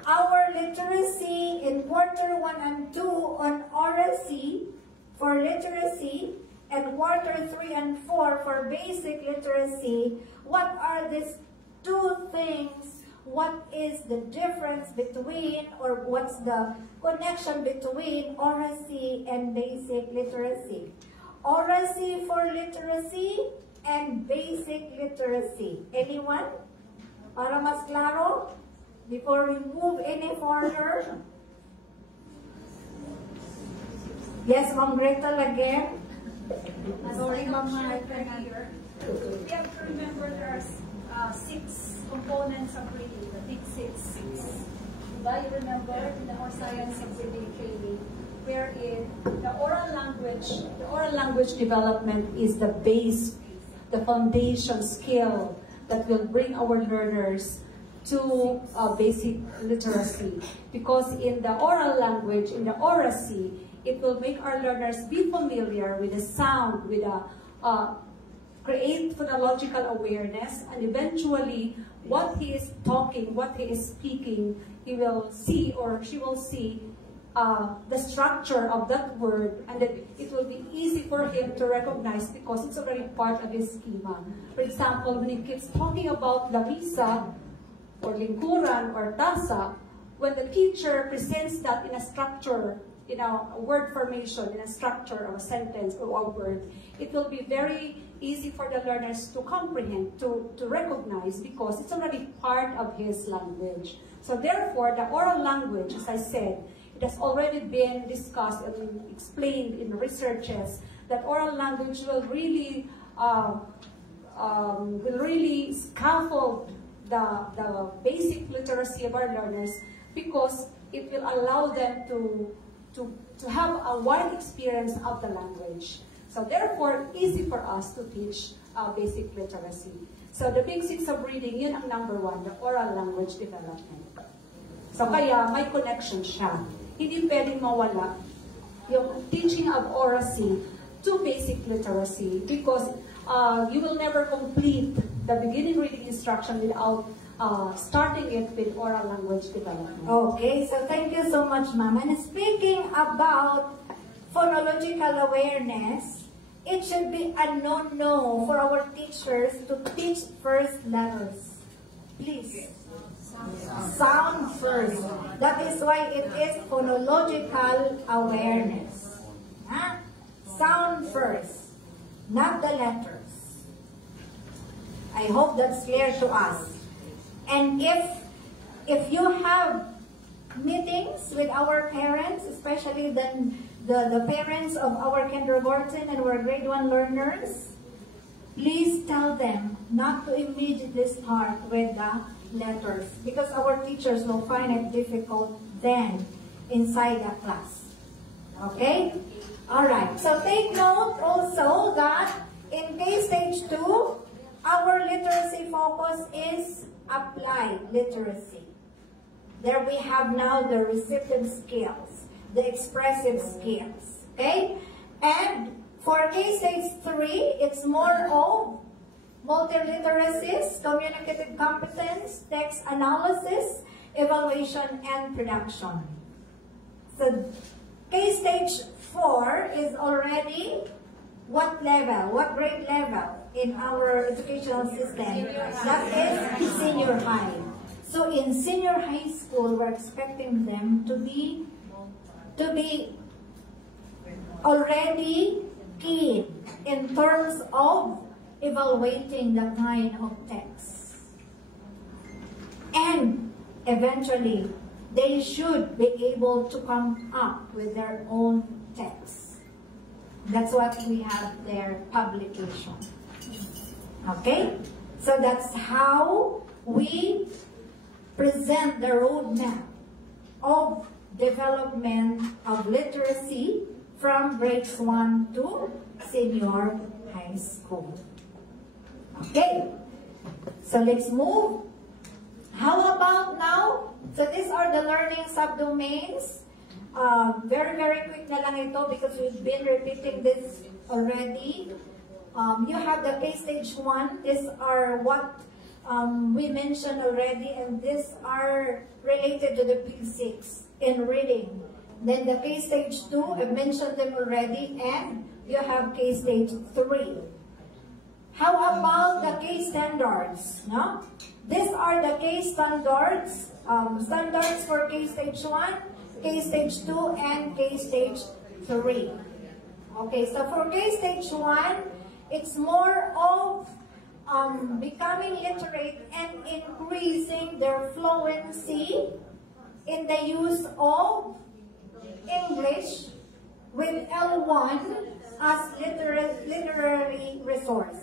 our literacy in quarter 1 and 2 on oracy for literacy, and quarter 3 and 4 for basic literacy, what are these two things? What is the difference between, or what's the connection between oracy and basic literacy? Oracy for literacy and basic literacy. Anyone? Para mas klaro? Before we move any further. Yes, Ma'am Gretel again. Sorry, Ma'am, I can hear. We have to remember there are 6 components of reading, the big 6. Diba? You remember in the More Science of Reading training, wherein the oral language development is the base, the foundation skill that will bring our learners to basic literacy. Because in the oral language, in the oracy, it will make our learners be familiar with the sound, with a create phonological awareness, and eventually what he is talking, what he is speaking, he will see, or she will see the structure of that word, and then it will be easy for him to recognize because it's already part of his schema. For example, when he keeps talking about lamisa, or lingkuran, or tasa, when the teacher presents that in a structure, in a word formation, in a structure of a sentence or a word, it will be very easy for the learners to comprehend, to recognize, because it's already part of his language. So therefore, the oral language, as I said, it has already been discussed and explained in researches that oral language will really scaffold the basic literacy of our learners, because it will allow them to have a wide experience of the language. So therefore, easy for us to teach basic literacy. So the big 6 of reading, yun ang number 1, the oral language development. So kaya may connection siya. Hindi pwedeng mawala yung teaching of oracy to basic literacy, because you will never complete the beginning reading instruction without starting it with oral language development. Okay, so thank you so much, Ma'am. And speaking about phonological awareness, it should be a no-no for our teachers to teach first letters. Please. Sound first. That is why it is phonological awareness. Huh? Sound first, not the letters. I hope that's clear to us. And if you have meetings with our parents, especially the parents of our kindergarten and our grade 1 learners, please tell them not to immediately start with the letters because our teachers will find it difficult then inside the class. Okay? Alright, so take note also that in K-Stage 2, our literacy focus is applied literacy. There we have now the receptive skills, the expressive skills. Okay? And for K-Stage 3, it's more of multiliteracies, communicative competence, text analysis, evaluation, and production. So K-Stage 4 is already what level, what grade level in our educational system? That is senior high. So in senior high school, we're expecting them to be already keen in terms of evaluating the kind of text. And eventually, they should be able to come up with their own text. That's what we have their publication. Okay? So that's how we present the roadmap of development of literacy from grades 1 to senior high school. Okay, so let's move. How about now? So these are the learning subdomains. Very, very quick na lang ito because we've been repeating this already. You have the K-Stage 1. These are what we mentioned already, and these are related to the P6 in reading. Then the K-Stage 2, I've mentioned them already, and you have K-Stage 3. How about the K-Standards? No? These are the K-Standards, standards for K-Stage 1, K-Stage 2, and K-Stage 3. Okay, so for K-Stage 1, it's more of becoming literate and increasing their fluency in the use of English with L1 as literary resource.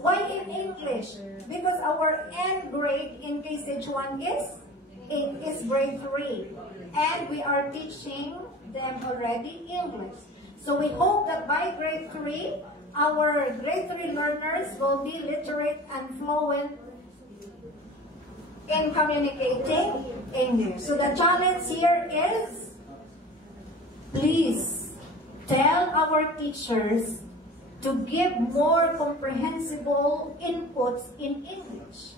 Why in English? Because our end grade in K-Stage 1 is grade 3. And we are teaching them already English. So we hope that by grade 3, our grade 3 learners will be literate and fluent in communicating English. So the challenge here is, please tell our teachers to give more comprehensible inputs in English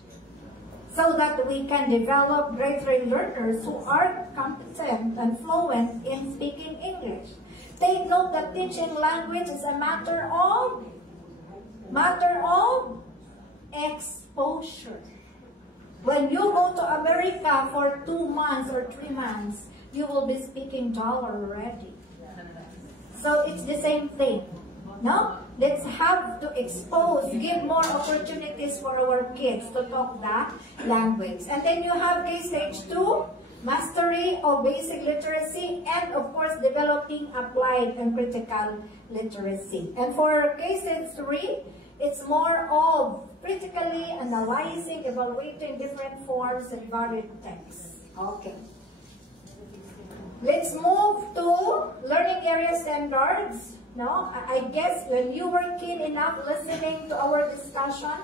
so that we can develop grade 3 learners who are competent and fluent in speaking English. Take note that teaching language is a matter of exposure. When you go to America for 2 months or 3 months, you will be speaking dollar already. So it's the same thing. No? Let's have to expose, give more opportunities for our kids to talk that language. And then you have K-Stage 2, mastery of basic literacy, and of course, developing applied and critical literacy. And for K-Stage 3, it's more of critically analyzing, evaluating different forms and varied texts. Okay. Let's move to learning area standards. No, I guess when you were keen enough listening to our discussion,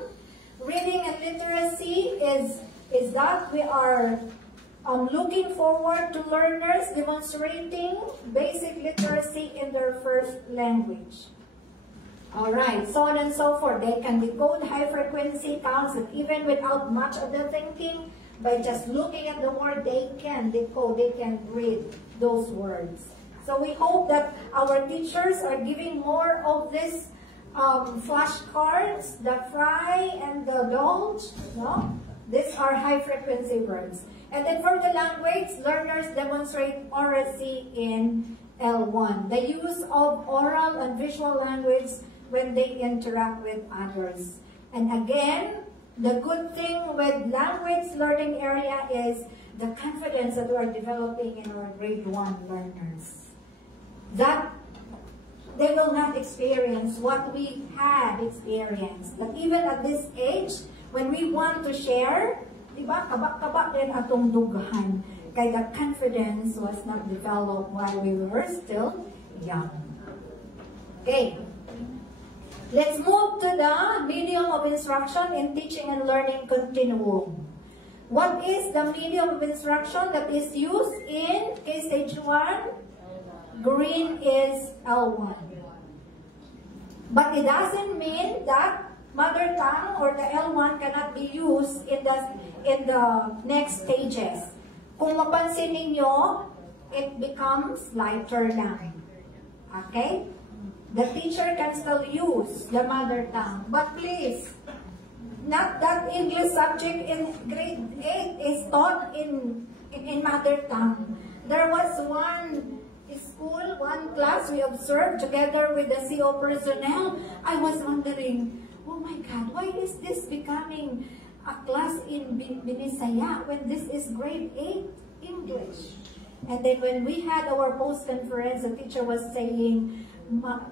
reading and literacy is that we are looking forward to learners demonstrating basic literacy in their first language. Alright, so on and so forth. They can decode high-frequency counts, and even without much of the thinking, by just looking at the word, they can decode, they can read those words. So we hope that our teachers are giving more of this flashcards, the fry and the dolge, no? These are high-frequency words. And then for the language, learners demonstrate oracy in L1. The use of oral and visual language when they interact with others. And again, the good thing with language learning area is the confidence that we are developing in our grade 1 learners. That they will not experience what we had experienced. That even at this age, when we want to share, diba, kabak-kabak din atong dugahan. Kaya the confidence was not developed while we were still young. Okay. Let's move to the medium of instruction in teaching and learning continuum. What is the medium of instruction that is used in K-Stage 1? Green is L1. But it doesn't mean that mother tongue or the L1 cannot be used in the next stages. Kung mapansin ninyo, it becomes lighter lang. Okay? The teacher can still use the mother tongue. But please, not that English subject in grade 8 is taught in mother tongue. There was one school, one class we observed together with the CO personnel. I was wondering, oh my God, why is this becoming a class in Binisaya when this is grade 8 English? And then when we had our post-conference, the teacher was saying,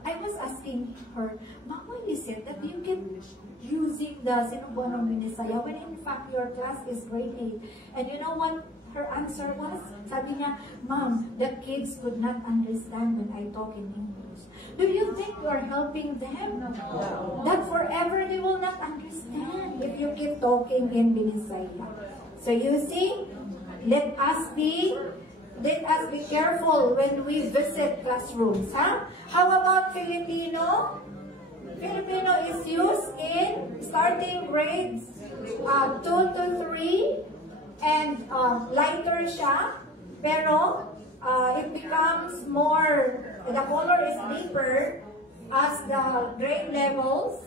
I was asking her, Ma, why is it that you keep using the Sinubonong Binisaya when in fact your class is grade 8? And you know what her answer was? Sabi niya, Ma'am, the kids could not understand when I talk in English. Do you think you are helping them? No. That forever they will not understand if you keep talking in Binisaya. So you see, let us be careful when we visit classrooms. Huh? How about Filipino? Filipino is used in starting grades 2 to 3 and lighter siya, pero it becomes more, the color is deeper as the grade levels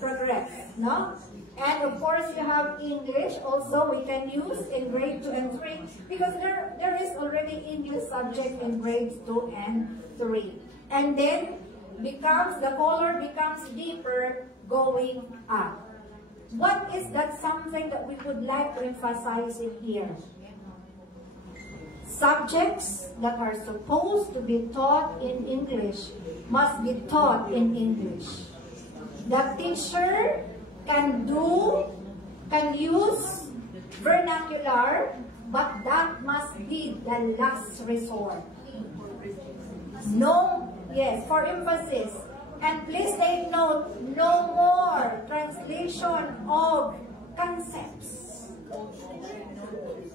progress, no? And of course, you have English also we can use in grade 2 and 3 because there is already English subject in grades 2 and 3. And then the color becomes deeper going up. What is that something that we would like to emphasize in here? Subjects that are supposed to be taught in English must be taught in English. The teacher can use vernacular, but that must be the last resort. No, yes, for emphasis. And please take note, no more translation of concepts.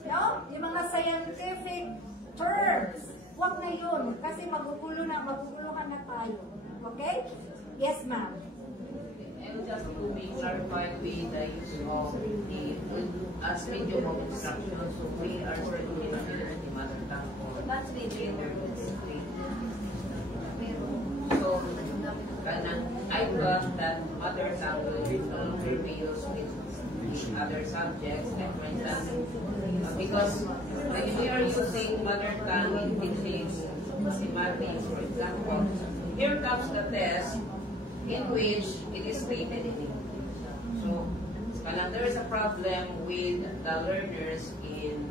No? Yung mga scientific terms, wag na yun. Kasi maguguluhan na tayo. Okay? Yes, ma'am. And just to be clarified with the use of the as medium of instruction, so we are studying the mother tongue. That's the gender. So, I thought that mother tongue will be used with other subjects, like for instance, because when we are using mother tongue in teaching mathematics, for example, here comes the test in which it is stated in English. So, there is a problem with the learners in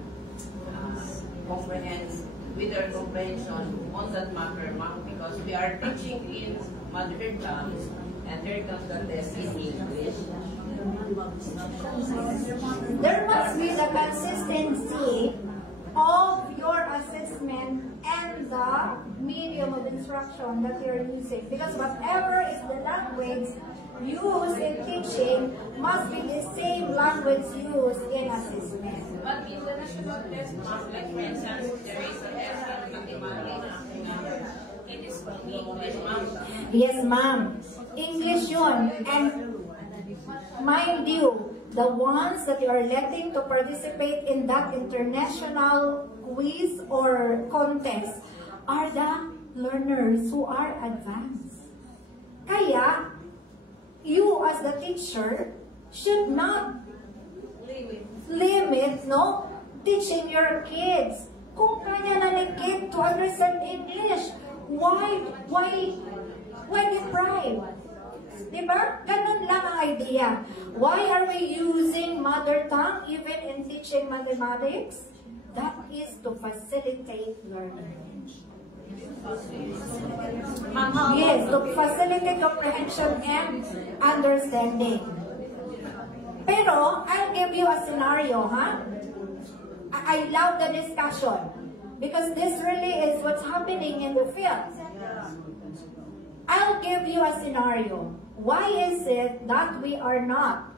with their comprehension on that matter because we are teaching in mother tongue and here comes the test in English. There must be the consistency of your assessment and the medium of instruction that you're using. Because whatever is the language used in teaching must be the same language used in assessment. But in the national test, like for instance, there is a test in mathematics. It is English, ma'am. Yes, ma'am. English yun. And mind you, the ones that you are letting to participate in that international quiz or contest are the learners who are advanced. Kaya, you as the teacher should not point, no? Teaching your kids. Kung kaya na ni kid to understand English, why deprive? Diba? Ganun lang ang idea. Why are we using mother tongue even in teaching mathematics? That is to facilitate learning. Yes, to facilitate comprehension and understanding. Pero, I'll give you a scenario, huh? I love the discussion because this really is what's happening in the field. I'll give you a scenario. Why is it that we are not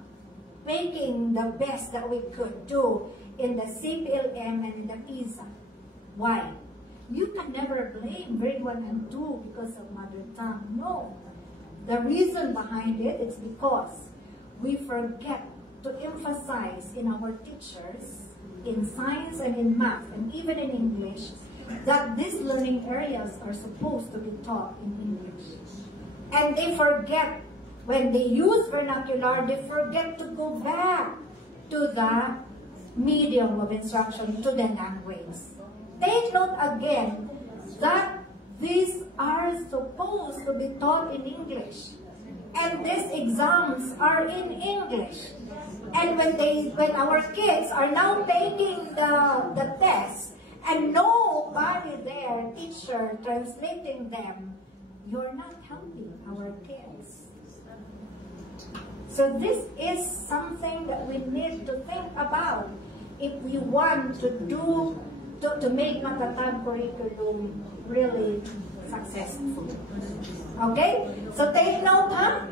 making the best that we could do in the CPLM and in the PISA? Why? You can never blame grade 1 and 2 because of mother tongue. No. The reason behind it is because we forget to emphasize in our teachers, in science and in math, and even in English, that these learning areas are supposed to be taught in English. And they forget, when they use vernacular, they forget to go back to the medium of instruction, to the language. Take note again that these are supposed to be taught in English. And these exams are in English. And when our kids are now taking the test and nobody there, teacher, translating them, you're not helping our kids. So this is something that we need to think about if we want to make Matatag curriculum really successful. Okay? So take note, huh?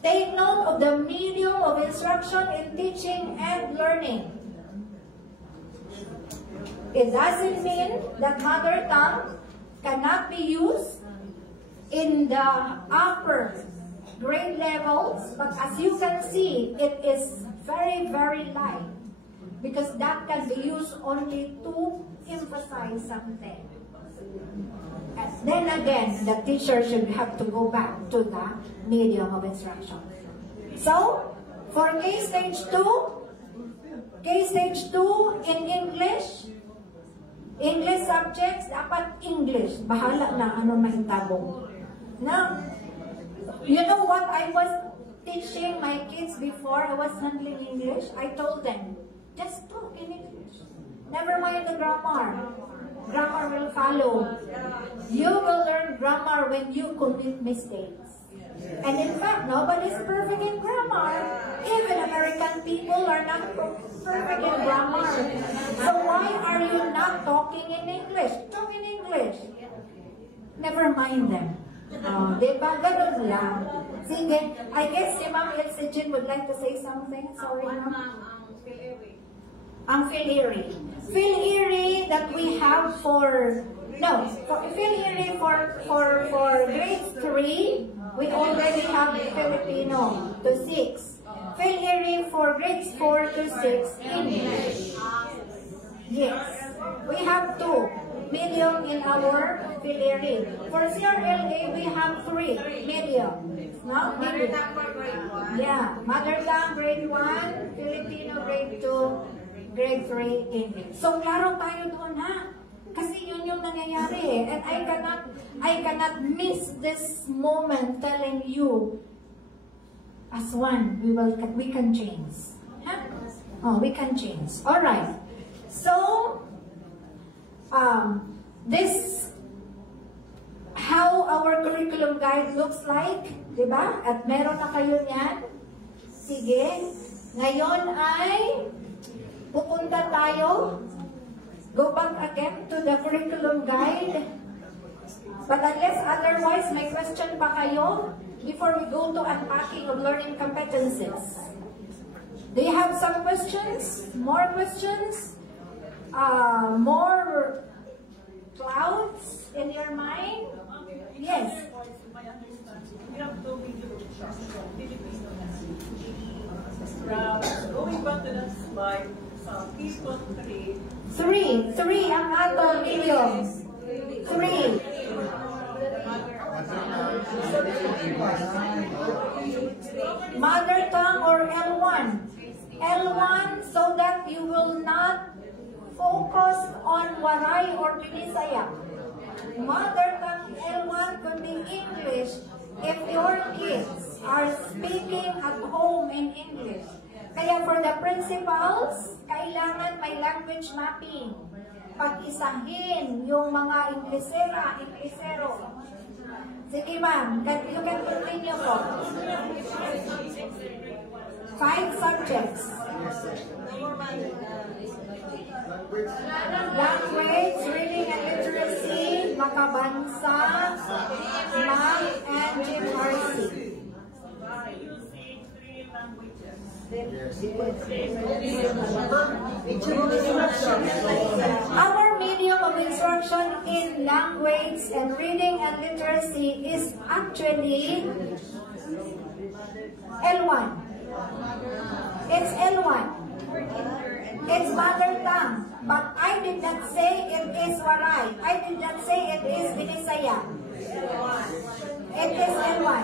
Take note of the medium of instruction in teaching and learning. It doesn't mean that mother tongue cannot be used in the upper grade levels, but as you can see, it is very, very light because that can be used only to emphasize something. And then again, the teacher should have to go back to the medium of instruction. So, for K-Stage 2 in English subjects, dapat English. Bahala na ano mahitabo. Now, you know what I was teaching my kids before I was handling English? I told them, just talk in English. Never mind the grammar. Grammar will follow. You will learn grammar when you commit mistakes. And in fact, nobody's perfect in grammar. Even American people are not perfect in grammar. So why are you not talking in English? Talk in English. Never mind them. Diba? Ganun lang. Sige, I guess si Ma'am Elsie Jean would like to say something. Sorry, Ma'am. Ang Phil-Erie. Phil-Erie that we have for Phil-Erie for grade 3, we already have Filipino to 6. Phil-Erie for grades 4 to 6, English. Yes. We have 2 medium in our Phil-Erie. For CRLA, we have 3 medium. No? Mother tongue for grade 1. Yeah. Mother tongue grade 1, Filipino grade 2, grade 3 English. So, klaro tayo doon, ha? Kasi yun yung nangyayari, eh. And I cannot miss this moment telling you, as one, we can change. Huh? Oh, we can change. Alright. So, this, how our curriculum guide looks like, diba? At meron na kayo niyan. Sige. Ngayon ay pupunta tayo, go back again to the curriculum guide. But unless otherwise, may question pa kayo before we go to unpacking of learning competencies. Do you have some questions? More questions? More clouds in your mind? Yes. Going back to that slide, people 3. 3 ang ato medium. 3. Mother tongue or L1? L1 so that you will not focused on Waray or Binisaya. Mother tongue L1 could be English if your kids are speaking at home in English. Kaya for the principals, kailangan may language mapping. Pag-isahin yung mga Inglesero. Sige ma'am, you can continue po. 5 subjects. Language, reading and literacy, makabangsa, math, and GMRC. Our medium of instruction in language and reading and literacy is actually L1. It's L1. It's mother tongue. But I did not say it is Waray. I did not say it is Binisaya. It is L1.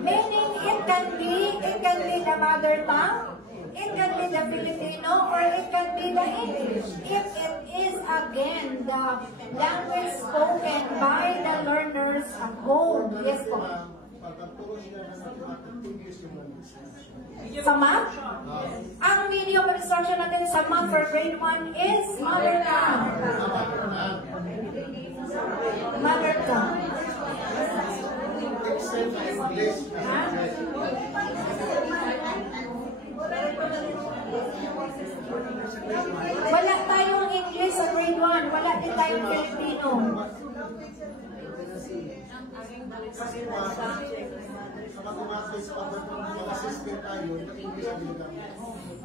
Meaning it can be the mother tongue, it can be the Filipino, or it can be the English. If it is again the language spoken by the learners at home. Yes po. Sa math? Ang medium of instruction natin sa math for grade 1 is mother tongue. Mother tongue. Wala tayong English sa grade 1. Wala din tayong Filipino.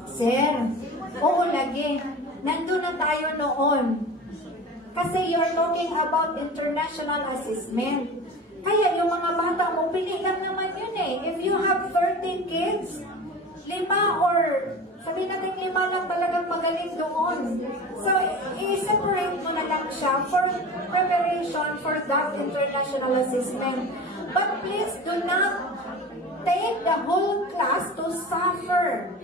Sir, oo lagi. Nandun na tayo noon. Kasi you're talking about international assessment. Kaya yung mga bata mo, pili lang naman yun eh. If you have 30 kids, 5 or sabihin natin 5 lang talagang magaling doon. So, i-separate mo na lang siya for preparation for that international assessment. But please do not take the whole class to suffer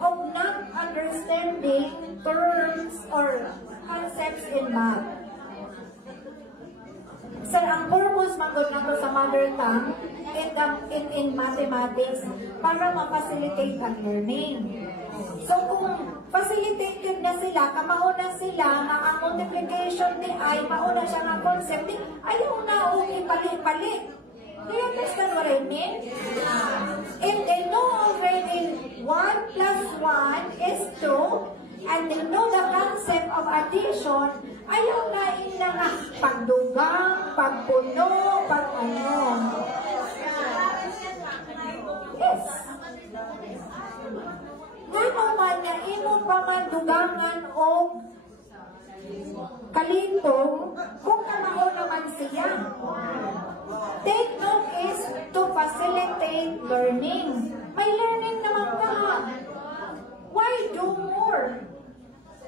of not understanding terms or concepts in math. Sir, ang purpose magod nato sa mother tongue in mathematics para ma-facilitate ang learning. So kung facilitated na sila, kamao na sila nga ang multiplication ni ay mauna siya nga concept, ayaw na o ipali-pali. Do you understand what I mean? If they know already 1 plus 1 is 2, and they know the concept of addition, ayaw na ina nga pagdugang, pagpuno, pag-ano. Yes. Nga man na imo pa man dugangan o kalitong kung kamao naman siya. Take note is to facilitate learning. May learning naman ka. Why do more?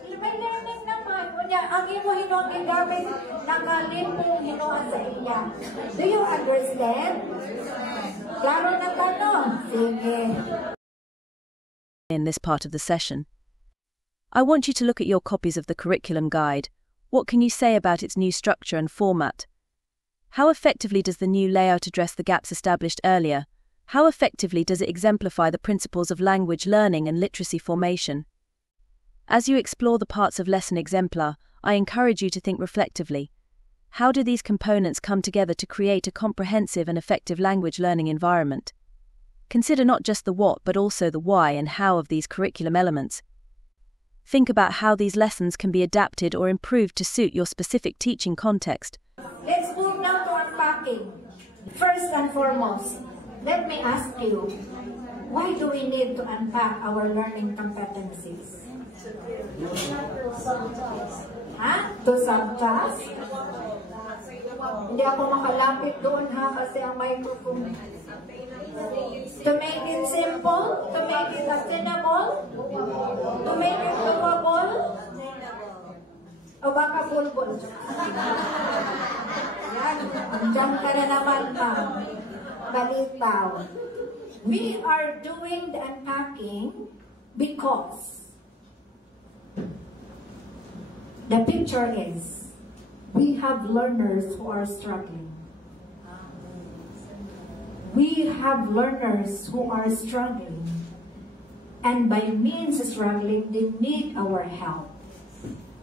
May learning naman. Ang imo hinuang gagawin, nakalimpong hinuang sa iya. Do you understand? Klaro na tanong? Sige. In this part of the session, I want you to look at your copies of the curriculum guide. What can you say about its new structure and format? How effectively does the new layout address the gaps established earlier? How effectively does it exemplify the principles of language learning and literacy formation? As you explore the parts of Lesson Exemplar, I encourage you to think reflectively. How do these components come together to create a comprehensive and effective language learning environment? Consider not just the what but also the why and how of these curriculum elements. Think about how these lessons can be adapted or improved to suit your specific teaching context. Let's move now to unpacking. First and foremost, let me ask you, why do we need to unpack our learning competencies? To subtask? Hindi ako makalapit doon ha kasi ang microphone. To make it simple, to make it attainable, to make it doable, o baka bulbul. Yan, dyan ka na naman pa. Balitaw. We are doing the unpacking because The picture is, we have learners who are struggling. We have learners who are struggling. And by means of struggling, they need our help.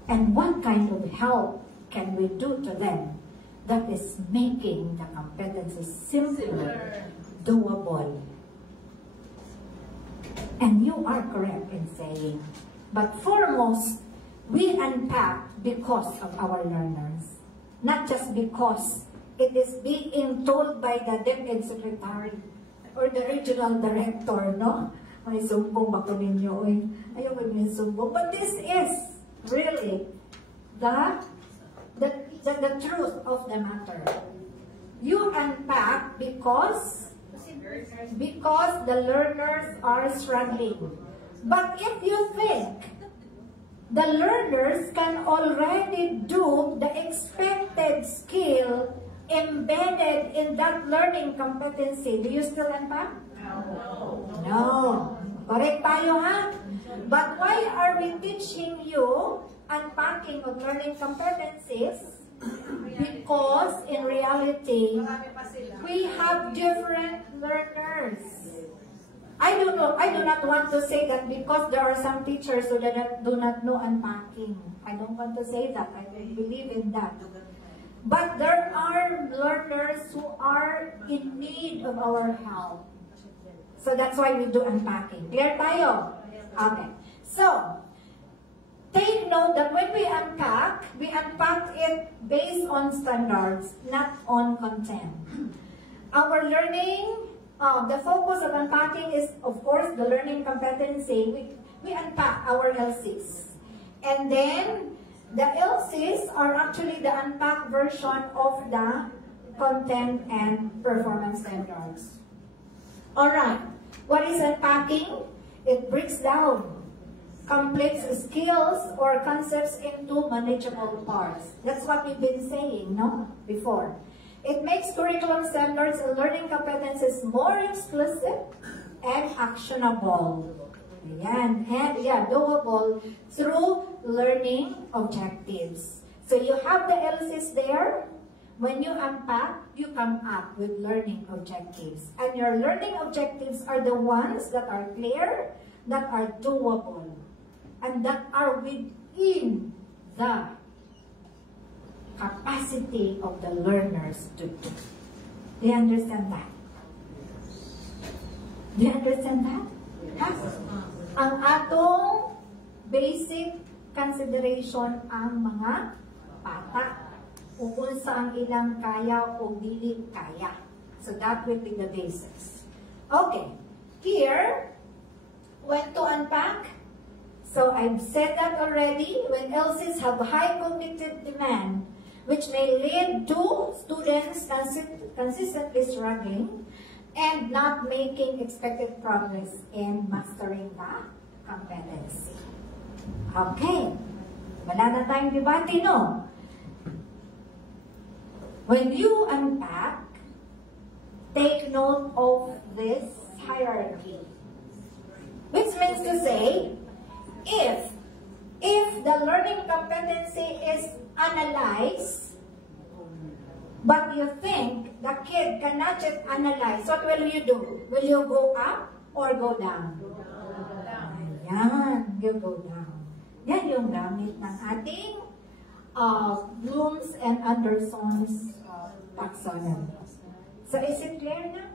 And what kind of help can we do to them that is making the competencies simpler, doable? And you are correct in saying, but foremost, we unpack because of our learners. Not just because it is being told by the DepEd Secretary or the Regional Director, no? May sumbong ba ko ninyo? Ayaw ko may sumbong. But this is really the truth of the matter. You unpack because the learners are struggling. But if you think the learners can already do the expected skill embedded in that learning competency, do you still unpack? No. Correct tayo, ha? But why are we teaching you unpacking of learning competencies? Because in reality, we have different learners. I do not want to say that because there are some teachers who do not know unpacking. I don't want to say that. I don't believe in that. But there are learners who are in need of our help. So that's why we do unpacking. Clear tayo? Okay. So, take note that when we unpack it based on standards, not on content. Our learning, the focus of unpacking is, of course, the learning competency. We unpack our LCs. And then, the LCs are actually the unpacked version of the content and performance standards. Alright, what is unpacking? It breaks down complex skills or concepts into manageable parts. That's what we've been saying, no? Before. It makes curriculum standards and learning competencies more explicit and actionable. Yan. And doable through learning objectives. So you have the LCs there. When you unpack, you come up with learning objectives. And your learning objectives are the ones that are clear, that are doable, and that are within the capacity of the learners to do. Do you understand that? Do you understand that? Ang atong basic consideration ang mga bata. Kung saan ilang kaya o dili kaya. So that will be the basis. Okay. Here, when to unpack. So I've said that already. When LCs have high cognitive demand, which may lead to students consistently struggling and not making expected progress in mastering the competency. Okay. Wala na tayong debate, no? When you unpack, take note of this hierarchy. Which means to say, if the learning competency is analyzed, but you think the kid cannot just analyze, what will you do? Will you go up or go down? Ayan, you go down. Yan yung gamit ng ating Bloom's and Anderson's taxonomy. So is it clear na?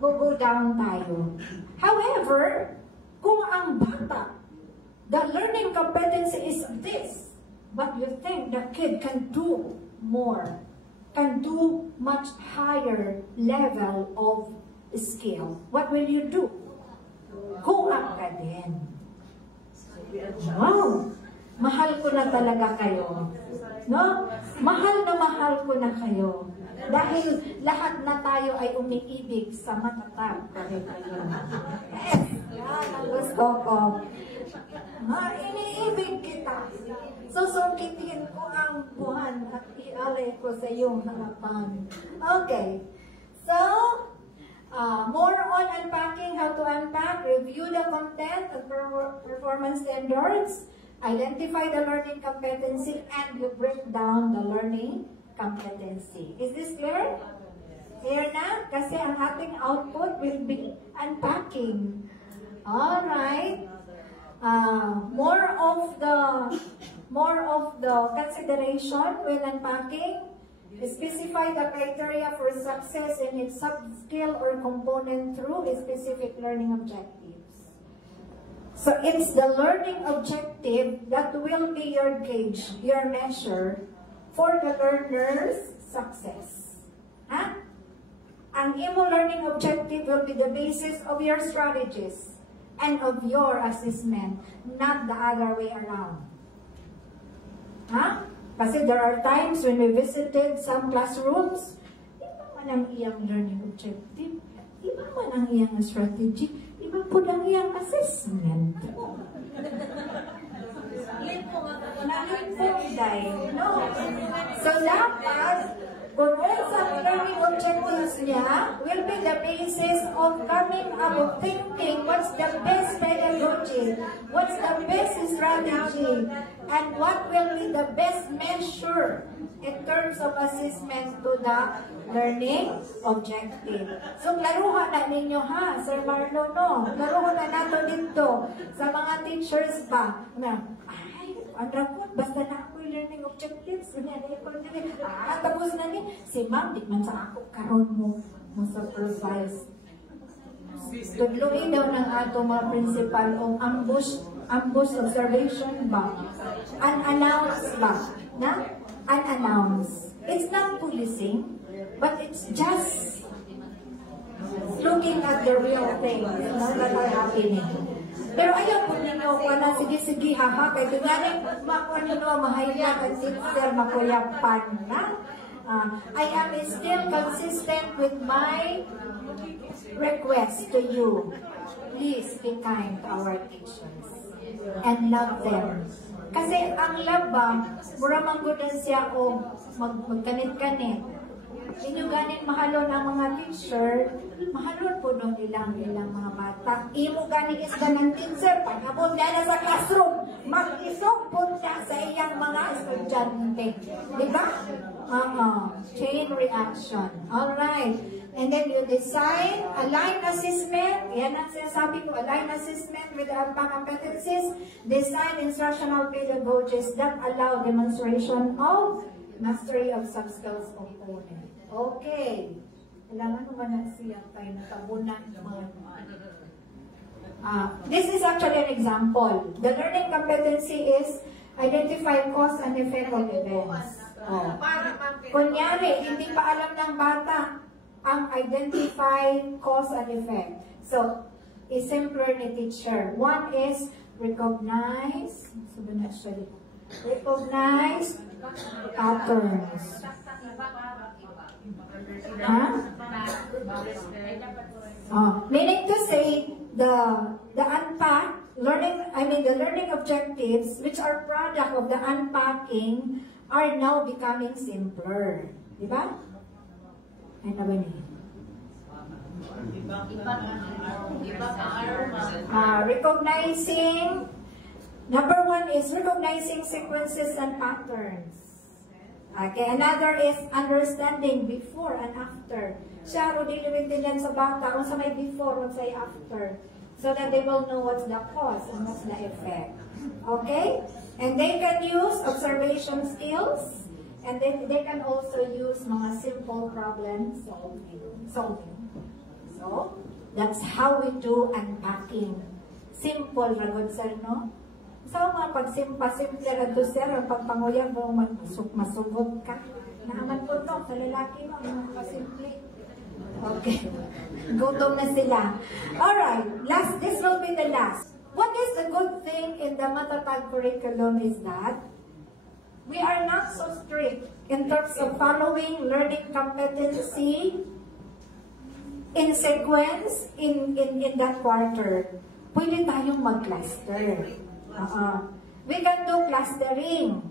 Go down tayo. However, kung ang bata, the learning competency is this, but you think the kid can do more, can do much higher level of skill, what will you do? Go up ka din. Wow! Mahal ko na talaga kayo. No? Mahal ko na kayo. Dahil lahat na tayo ay umiibig sa matatag. Yes! Yan ang gusto ko. Iniibig kita. Susungkitin ko ang buwan at ialay ko sa iyong harapan. Okay. So, more on unpacking, how to unpack, review the content and performance standards, Identify the learning competency and you break down the learning competency. Is this clear? Clear na? Kasi ang ating output will be unpacking. Alright. More of the consideration when unpacking. Specify the criteria for success in its sub-skill or component through specific learning objectives. So it's the learning objective that will be your gauge, your measure for the learner's success. Huh? Ang imo learning objective will be the basis of your strategies and of your assessment, not the other way around. Huh? Kasi there are times when we visited some classrooms, iba man ang iyang learning objective, iba man ang iyang strategy, iba po ang iyang assessment. No? So dapat, kung sa learning objectives niya, will be the basis of coming up with thinking what's the best pedagogy, what's the best strategy, and what will be the best measure in terms of assessment to the learning objective. So, laruhan na ninyo ha, Sir Marlon, no? Laruhan na nato dito sa mga teachers ba? Basta na ako yung learning objectives. Tapos na ni, si ma'am, di man sa ako karon mo supervise. Tudluin daw ng ato mga principal o ambush observation ba? Unannounced ba? Na? Unannounced. It's not policing, but it's just looking at the real things that are happening. Pero ayaw po ninyo ko na sige haha, kaya ganyan makuha ninyo mahayag at teacher makuyapan na. I am still consistent with my request to you. Please be kind to our teachers and love them. Kasi ang love ba, mura manggudan siya o magkanit-kanit. Inyo ganin mahalon ang mga teacher, mahalon po doon ilang mga bata. Imo ganin is ganang teacher, pagkabot niya na sa classroom, mag-isog po siya sa iyang mga estudyante. Diba? Chain reaction. Alright. And then you design align assessment. Yan ang sinasabi ko, align assessment with the competencies. Design instructional pedagogies that allow demonstration of mastery of sub-skills component. Okay. Kailangan naman na siya tayo natabunan ng mga this is actually an example. The learning competency is identify cause and effect of events. Kunyari, hindi pa alam ng bata ang identify cause and effect. So, i-simpler ni teacher. One is recognize patterns. Meaning to say, the learning objectives, which are product of the unpacking, are now becoming simpler. Diba? Ano ba niya? Recognizing, number one is recognizing sequences and patterns. Okay, another is understanding before and after. Siya, diliwin din yan sa bata, kung sa may before, kung sa after. So that they will know what's the cause and what's the effect. Okay? And they can use observation skills, and then they can also use mga simple problem solving. So, that's how we do unpacking. Simple, ragod sir, no? So, mga pagsimpa-simple rado sir, ang pagpanguyang mo, masugod ka. Naaman po to, sa lalaki mo, mga pasimple. Okay. Gutom na sila. Alright, this will be the last. What is the good thing in the Matatag curriculum is that we are not so strict in terms of following learning competency in sequence in that quarter. Pwede tayong mag-cluster. We can do clustering.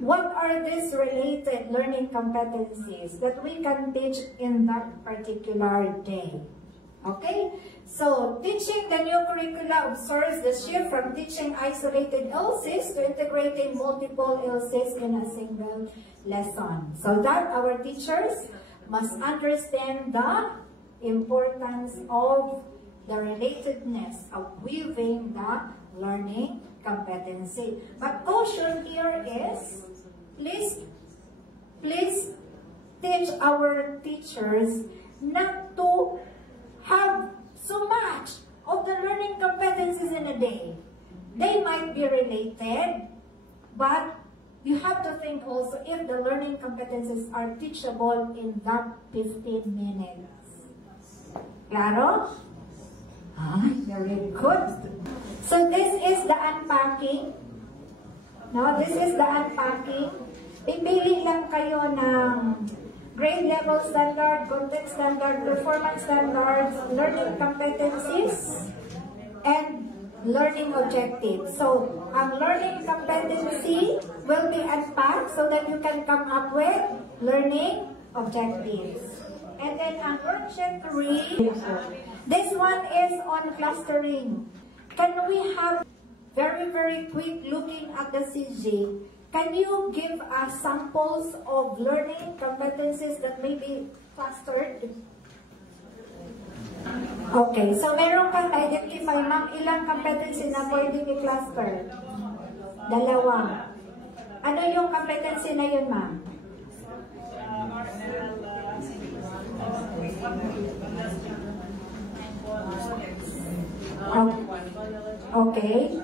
What are these related learning competencies that we can teach in that particular day? Okay? So, teaching the new curricula observes the shift from teaching isolated LCs to integrating multiple LCs in a single lesson. So that our teachers must understand the importance of the relatedness of weaving the learning competency. But caution here is, please teach our teachers not to have so much of the learning competencies in a day. They might be related, but you have to think also if the learning competencies are teachable in that 15 minutes. Claro? Very good. So this is the unpacking. No, this is the unpacking. Pipili lang kayo ng grade level standard, content standard, performance standards, learning competencies, and learning objectives. So, ang learning competency will be unpacked so that you can come up with learning objectives. And then ang worksheet 3, this one is on clustering. Can we have very quick looking at the CG? Can you give us samples of learning competencies that may be clustered? Okay, so meron kang identify, ma'am, ilang competency na pwede i-cluster? 2. Ano yung competency na yun, ma'am? Okay.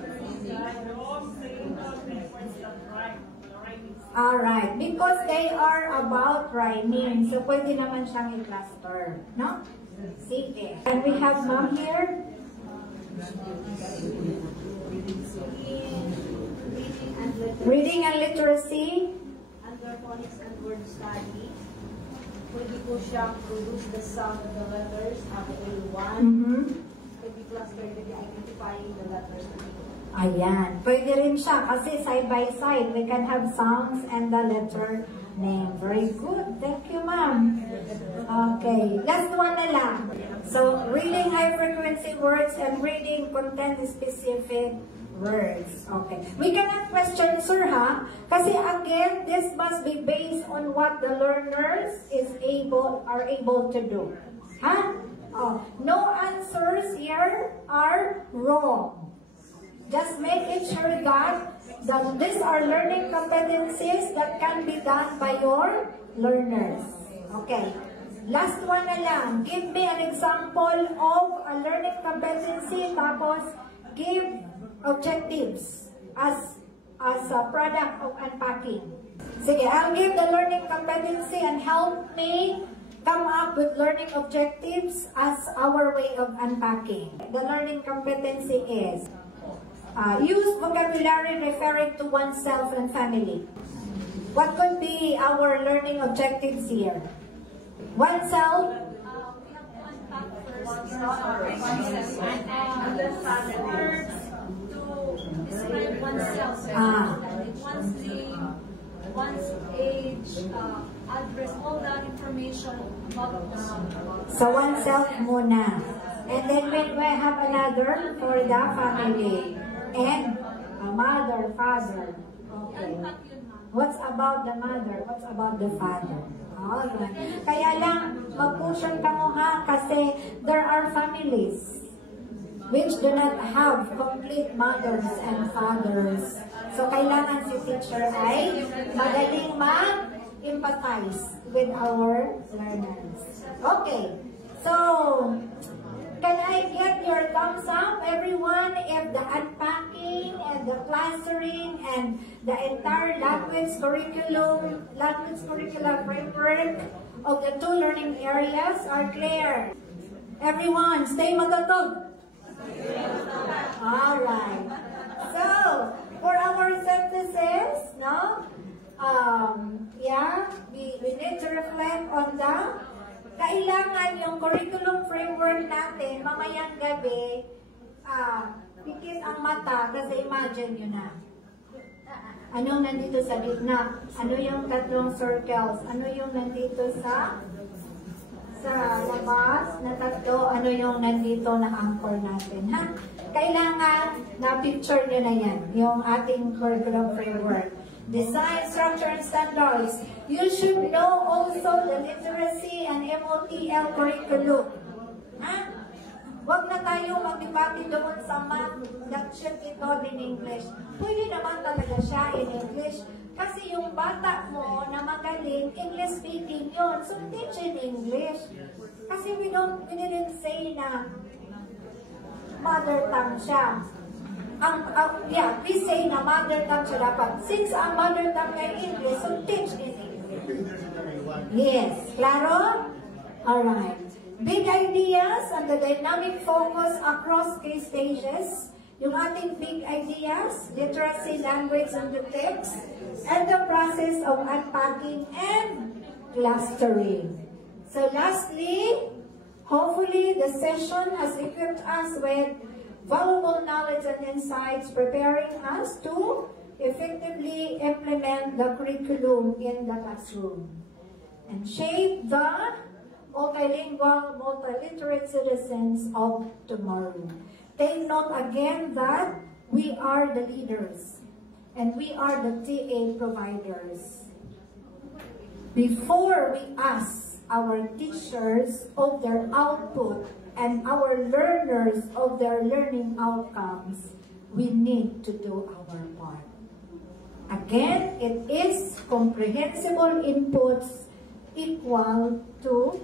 Alright, because they are about rhyming, so pwede naman siyang i-cluster, no? Sige. And we have mom here. Reading and literacy. Under phonics and word study, pwede po siyang produce the sound of the letters, have A1. Pwede cluster, pwede identifying the letters. Ayan. Pwede rin siya kasi side by side, we can have sounds and the letter name. Very good. Thank you, ma'am. Okay. Last one na lang. So, reading high-frequency words and reading content-specific words. Okay. We cannot question, sir, ha? Kasi again, this must be based on what the learners are able to do. Ha? Oh, no answers here are wrong. Just make it sure that these are learning competencies that can be done by your learners. Okay. Last one na lang. Give me an example of a learning competency, tapos give objectives as a product of unpacking. Sige, I'll give the learning competency and help me come up with learning objectives as our way of unpacking. The learning competency is use vocabulary referring to oneself and family. What could be our learning objectives here? Oneself. Words to describe oneself. One's name, one's age, address, all that information about So oneself muna. And then we have another for the family. And a mother, father. Okay. What's about the mother? What's about the father? Alright. Kaya lang, mag-caution ka mo ha, kasi there are families which do not have complete mothers and fathers. So, kailangan si teacher ay magaling mag-empathize with our learners. Okay. So, can I get your thumbs up, everyone, if the unpacking and the clustering and the entire language curriculum framework of the 2 learning areas are clear? Everyone, stay matatog. Alright. So, for our synthesis, no? We need to reflect on the kailangan yung curriculum framework natin, mamayang gabi, pikit ang mata, kasi imagine nyo na. Anong nandito sa gitna? Ano yung 3 circles? Ano yung nandito sa sa labas na tatlo, ano yung nandito na anchor natin, ha? Kailangan na-picture nyo na yan, yung ating curriculum framework. Design, structure, and standards. You should know also the literacy and MOTL curriculum. Ha? Huwag na tayo mag-debate doon sa math that should be taught in English. Pwede naman talaga siya in English. Kasi yung bata mo na magaling, English speaking yun. So teach in English. Kasi we didn't say na mother tongue siya. We say na mother tongue siya dapat. Since ang mother tongue ay English, so teach in English. Yes. Claro? Alright. Big ideas and the dynamic focus across key stages. Yung ating big ideas, literacy, language, and the text, and the process of unpacking and clustering. So lastly, hopefully the session has equipped us with valuable knowledge and insights, preparing us to effectively implement the curriculum in the classroom and shape the multilingual, multiliterate citizens of tomorrow. Take note again that we are the leaders and we are the TA providers. Before we ask our teachers of their output and our learners of their learning outcomes, we need to do our part. Again, it is comprehensible inputs equal to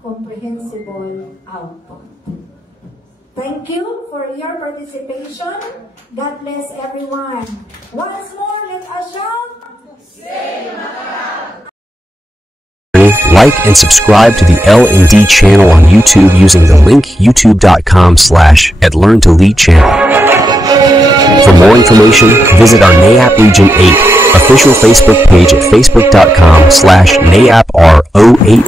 comprehensible output. Thank you for your participation. God bless everyone. Once more, let us shout. Like and subscribe to the L&D channel on YouTube using the link youtube.com/@learn2lead channel. For more information, visit our NAIAP Region 8 official Facebook page at facebook.com/NAIAPR08.